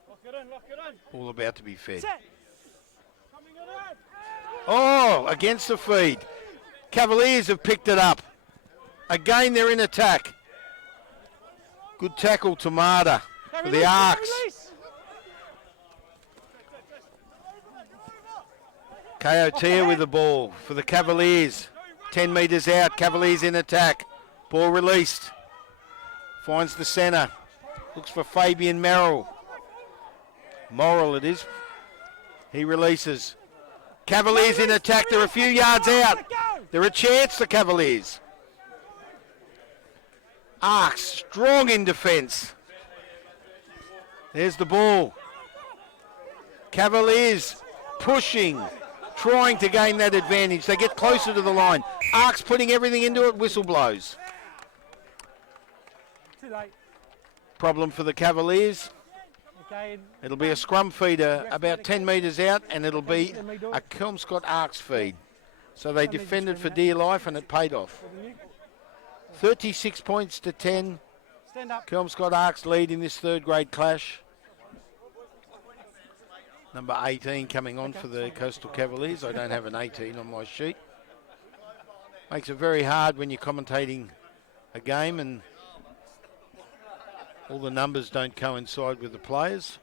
Lock it in, lock it in. All about to be fed. Set. Coming in. Oh, against the feed. Cavaliers have picked it up. Again, they're in attack. Good tackle to Marta for the ARKs. Kayotea with the ball for the Cavaliers. 10 metres out, Cavaliers in attack. Ball released. Finds the centre. Looks for Fabian Merrill. Morrill it is. He releases. Cavaliers in attack. They're a few yards out. They're a chance, the Cavaliers. ARKs strong in defence. There's the ball. Cavaliers pushing, trying to gain that advantage. They get closer to the line. ARKs putting everything into it. Whistle blows. Too late. Problem for the Cavaliers. Okay. It'll be a scrum feeder about 10 metres out, and it'll be a Kelmscott ARKs feed. So they defended for dear life, and it paid off. 36 points to 10. Stand up. Kelmscott ARKs lead in this third grade clash. Number 18 coming on for the Coastal Cavaliers. I don't have an 18 on my sheet. Makes it very hard when you're commentating a game and all the numbers don't coincide with the players.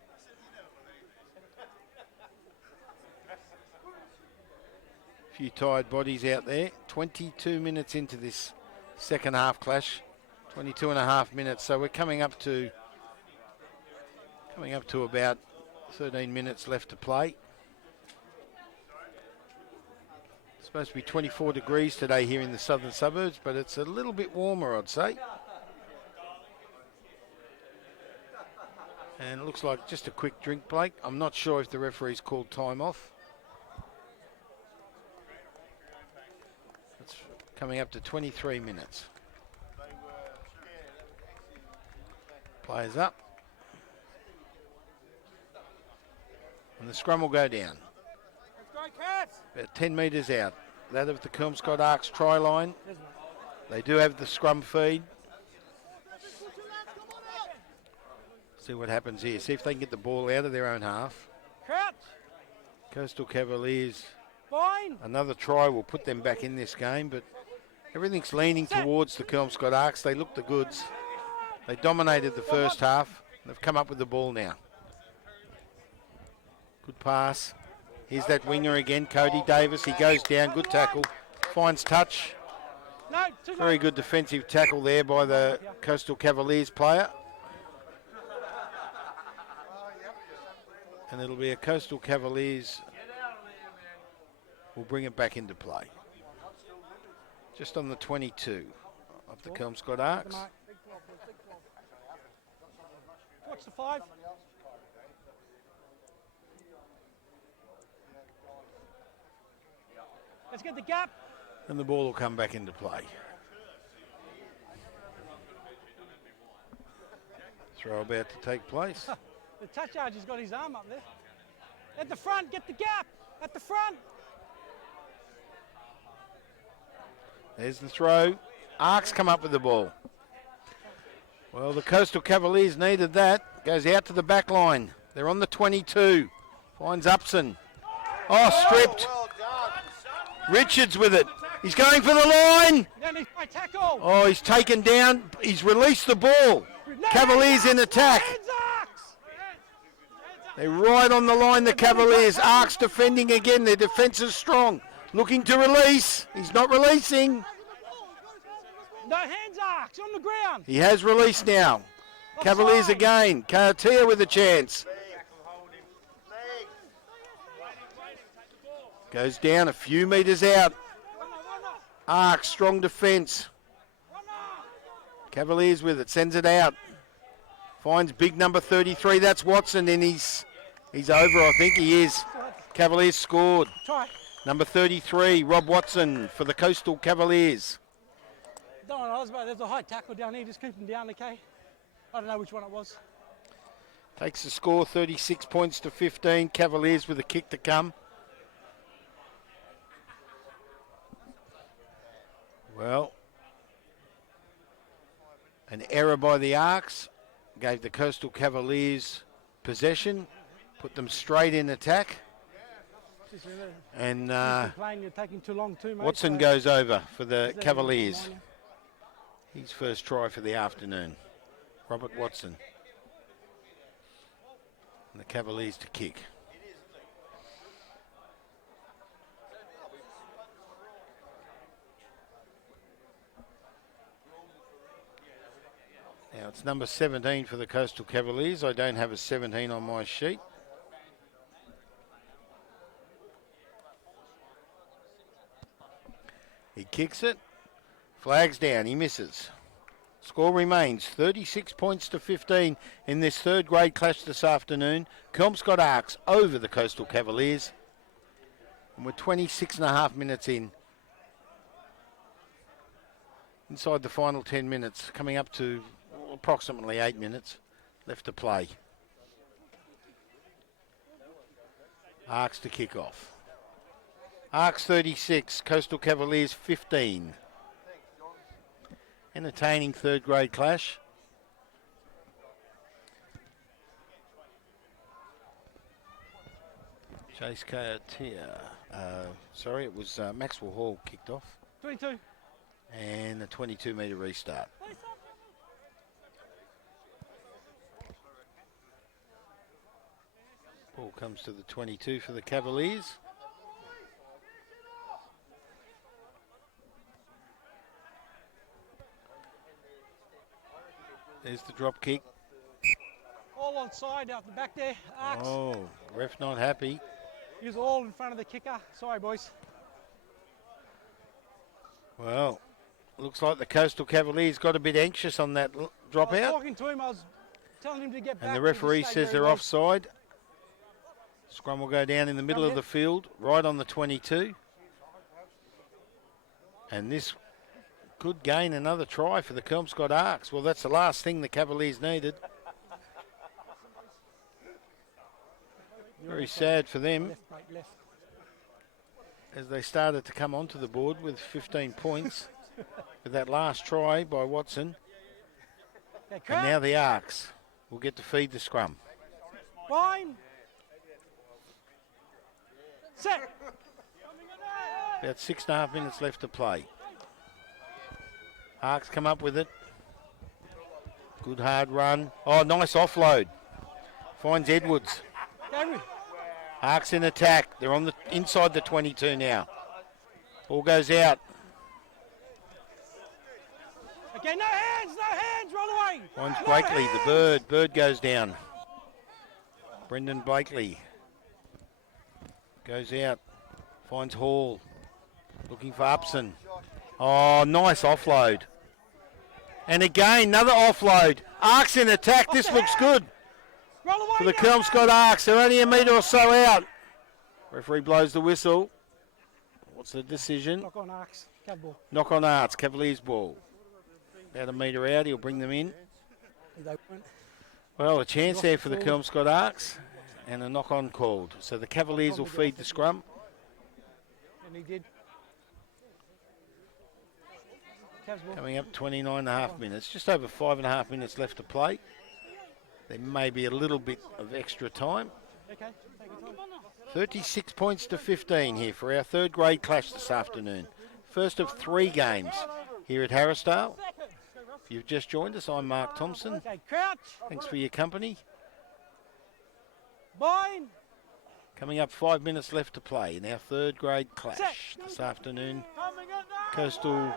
A few tired bodies out there. 22 minutes into this second half clash. 22 and a half minutes. So we're coming up to about 13 minutes left to play. It's supposed to be 24 degrees today here in the southern suburbs, but it's a little bit warmer, I'd say. And it looks like just a quick drink break. I'm not sure if the referee's called time off. It's coming up to 23 minutes. Players up. And the scrum will go down. About 10 metres out. That of the Kelmscott ARKs try line. They do have the scrum feed. See what happens here. See if they can get the ball out of their own half. Crouch. Coastal Cavaliers. Bind. Another try will put them back in this game, but everything's leaning towards the Kelmscott ARKs. They look the goods. They dominated the first half. They've come up with the ball now. Good pass. Here's that winger again, Cody Davis. He goes down. Good tackle. Finds touch. No, too Very late. good defensive tackle there by the Coastal Cavaliers player. And it'll be a Coastal Cavaliers will bring it back into play. Just on the 22 of the Kelmscott ARKs. Watch the 5. Let's get the gap. And the ball will come back into play. Throw about to take place. The touch yard has got his arm up there. At the front, get the gap. At the front. There's the throw. ARKs come up with the ball. Well, the Coastal Cavaliers needed that. Goes out to the back line. They're on the 22. Finds Upson. Oh, stripped. Richards with it. He's going for the line. Then he's by tackle. Oh, he's taken down. He's released the ball. Cavaliers in attack. Hands, Arks. They're right on the line, the Cavaliers. ARKs defending again. Their defence is strong. Looking to release. He's not releasing. No hands, Arks, on the ground. He has released now. Cavaliers again. Katia with a chance. Goes down a few metres out. ARKs, strong defence. Cavaliers with it, sends it out. Finds big number 33, that's Watson, and he's over, I think he is. Cavaliers scored. Try. Number 33, Rob Watson for the Coastal Cavaliers. Don't know, there's a high tackle down here, just keep him down, okay? I don't know which one it was. Takes the score 36 points to 15. Cavaliers with a kick to come. Well, an error by the ARKs gave the Coastal Cavaliers possession, put them straight in attack. And You're taking too long too, mate. Watson goes over for the Cavaliers. His first try for the afternoon. Robert Watson. And the Cavaliers to kick. Now it's number 17 for the Coastal Cavaliers. I don't have a 17 on my sheet. He kicks it. Flags down. He misses. Score remains 36 points to 15 in this third grade clash this afternoon. Kelmscott ARKs over the Coastal Cavaliers. And we're 26 and a half minutes in. Inside the final 10 minutes, coming up to approximately 8 minutes left to play. ARKs to kick off. ARKs 36, Coastal Cavaliers 15. Entertaining third grade clash. Chase Katia. Sorry, it was Maxwell Hall kicked off. 22. And a 22 metre restart. Ball comes to the 22 for the Cavaliers. There's the drop kick. All on side out the back there. ARKs. Oh, ref not happy. He was all in front of the kicker. Sorry, boys. Well, looks like the Coastal Cavaliers got a bit anxious on that drop I was out. talking to him. I was telling him to get back. And the but he referee stayed says very they're low. offside. Scrum will go down in the middle of the field, right on the 22. And this could gain another try for the Kelmscott ARKs. Well, that's the last thing the Cavaliers needed. Very sad for them Left, mate, left. as they started to come onto the board with 15 points with that last try by Watson. Okay, And now the ARKs will get to feed the scrum. Line. Set. About 6.5 minutes left to play. ARKs come up with it. Good hard run. Oh, nice offload. Finds Edwards. Go. ARKs in attack. They're on the inside the 22 now. Ball goes out. Okay, no hands, run away. Finds No Blakely, the hands. bird. Bird goes down. Brendan Blakely goes out. Finds Hall. Looking for Upson. Oh, nice offload. And again, another offload. ARKs in attack. This looks good Roll away, for the no Kelmscott ARKs. They're only a metre or so out. Referee blows the whistle. What's the decision? Knock on ARKs. Cav ball. Knock on ARKs. Cavaliers ball. About a metre out. He'll bring them in. They weren't. Well, a chance there for the Kelmscott ARKs. And a knock-on called. So the Cavaliers will feed the scrum. And he did. Cavs ball. Coming up 29 and a half minutes. Just over 5.5 minutes left to play. There may be a little bit of extra time. Okay, take your time. 36 points to 15 here for our third grade clash this afternoon. First of 3 games here at Harrisdale. If you've just joined us, I'm Mark Thompson. Okay, crouch. Thanks for your company. Bind. Coming up, 5 minutes left to play in our third grade clash this afternoon. Coastal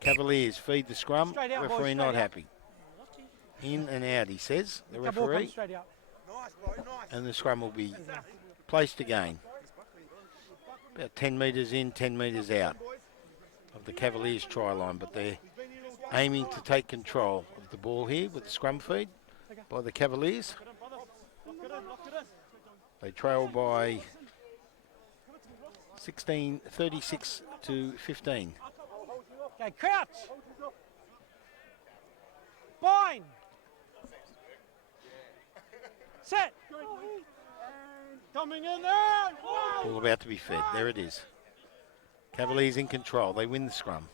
Cavaliers feed the scrum. Straight out, boys, Referee straight not out. happy. In and out, he says, the That ball comes referee. straight out. And the scrum will be placed again. About 10 metres in, 10 metres out of the Cavaliers try line, but they're aiming to take control of the ball here with the scrum feed by the Cavaliers. They trail by 36 to 15. Okay, crouch. Bind. Set. Coming in there. Ball about to be fed. There it is. Cavaliers in control. They win the scrum.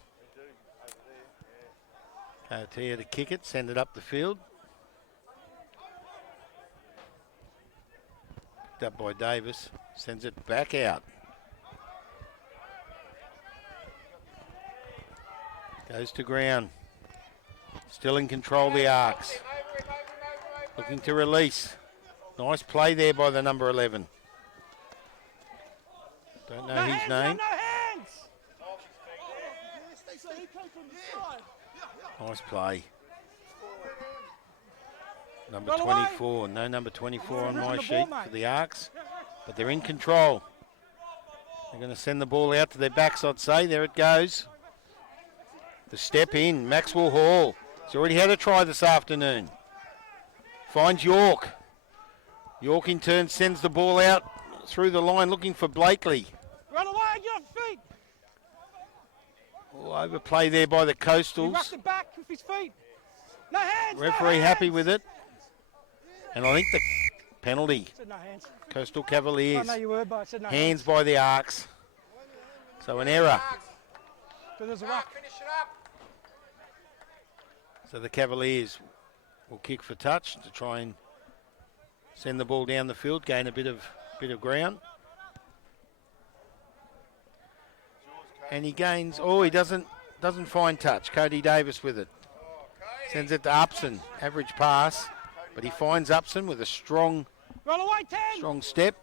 Katia to kick it, send it up the field. Picked up by Davis, sends it back out. Goes to ground. Still in control, the ARKs. Looking to release. Nice play there by the number 11. Don't know his name. No hands. Nice play. Number Run away. 24. No number 24 on Rip my the sheet ball, for mate. the ARKs. But they're in control. They're going to send the ball out to their backs, I'd say. There it goes. The step in. Maxwell Hall. He's already had a try this afternoon. Finds York. York in turn sends the ball out through the line looking for Blakely. Run away, get off feet. Oh, overplay there by the He rushed Coastals. it back with his feet. No hands. Referee no happy hands. with it. And I think the penalty. I said no hands. Coastal I Cavaliers. know you were, but I said no Hands by the ARKs. So an error. But there's a ruck. So the Cavaliers will kick for touch to try and send the ball down the field, gain a bit of ground. And he gains. Oh, he doesn't find touch. Cody Davis with it. Sends it to Upson. Average pass, but he finds Upson with a strong Run away, 10. step.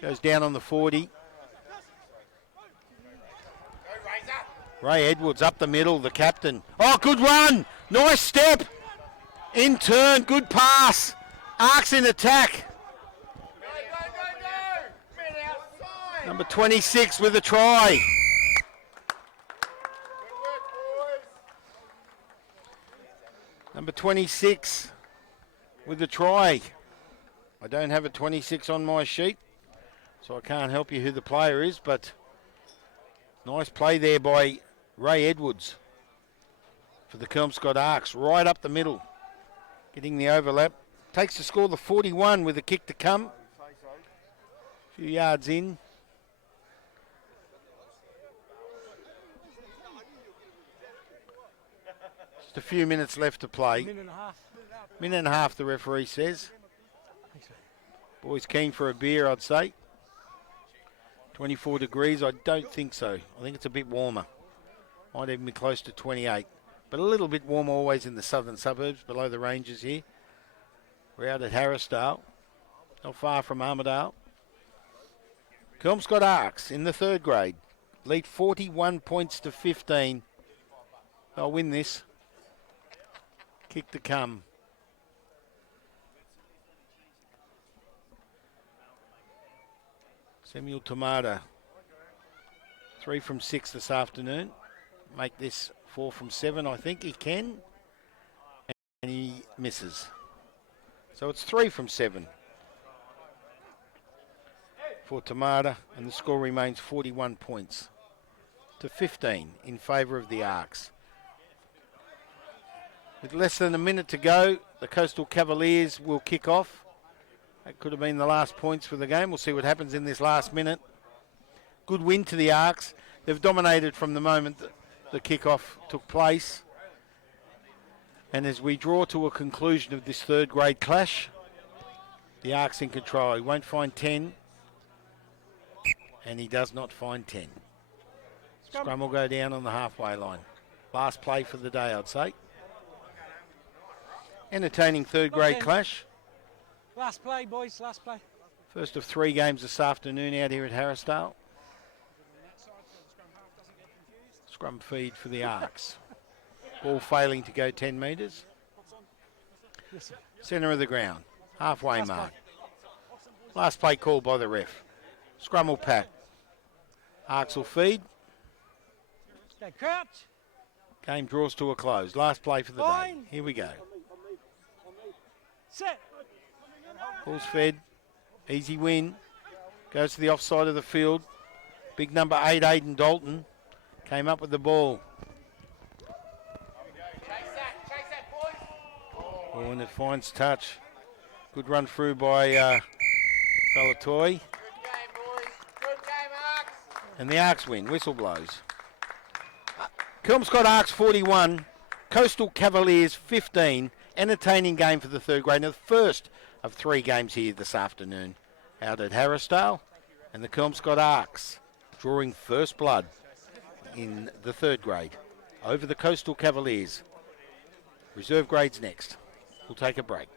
Goes down on the 40. Ray Edwards up the middle, the captain. Oh, good run. Nice step. In turn, good pass. ARKs in attack. Number 26 with a try. Number 26 with the try. I don't have a 26 on my sheet, so I can't help you who the player is, but nice play there by Ray Edwards for the Kelmscott ARKs, right up the middle, getting the overlap. Takes the score the 41 with a kick to come. A few yards in. Just a few minutes left to play. Minute and a half. Minute and a half, the referee says. Boys keen for a beer, I'd say. 24 degrees, I don't think so. I think it's a bit warmer. Might even be close to 28. But a little bit warmer always in the southern suburbs, below the ranges here. We're out at Harrisdale, not far from Armidale. Kelmscott ARKs in the third grade. Lead 41 points to 15. They'll win this. Kick to come. Samuel Tamada, 3 from 6 this afternoon. Make this 4 from 7, I think he can. And he misses. So it's 3 from 7 for Tamada, and the score remains 41 points to 15 in favour of the ARKs. With less than a minute to go, the Coastal Cavaliers will kick off. That could have been the last points for the game. We'll see what happens in this last minute. Good win to the ARKs. They've dominated from the moment that the kick-off took place. And as we draw to a conclusion of this third grade clash, The ARKs in control. He won't find 10. And he does not find 10. Scrum will go down on the halfway line. Last play for the day, I'd say. Entertaining third grade clash. Last play, boys, last play. First of 3 games this afternoon out here at Harrisdale. Scrum feed for the ARKs. Ball failing to go 10 metres. Centre of the ground. Halfway mark. Last play called by the ref. Scrum will pack. ARKs will feed. Go crouch. Game draws to a close. Last play for the day. Here we go. Set. Ball's fed. Easy win. Goes to the offside of the field. Big number 8, Aidan Dalton, came up with the ball. Oh, and it finds touch. Good run through by Falatoy. And the ARKs win. Whistle blows. Kelmscott ARKs 41. Coastal Cavaliers 15. Entertaining game for the third grade. Now the first of 3 games here this afternoon out at Harrisdale. And the Kelmscott ARKs drawing first blood in the third grade over the Coastal Cavaliers. Reserve grades next. We'll take a break.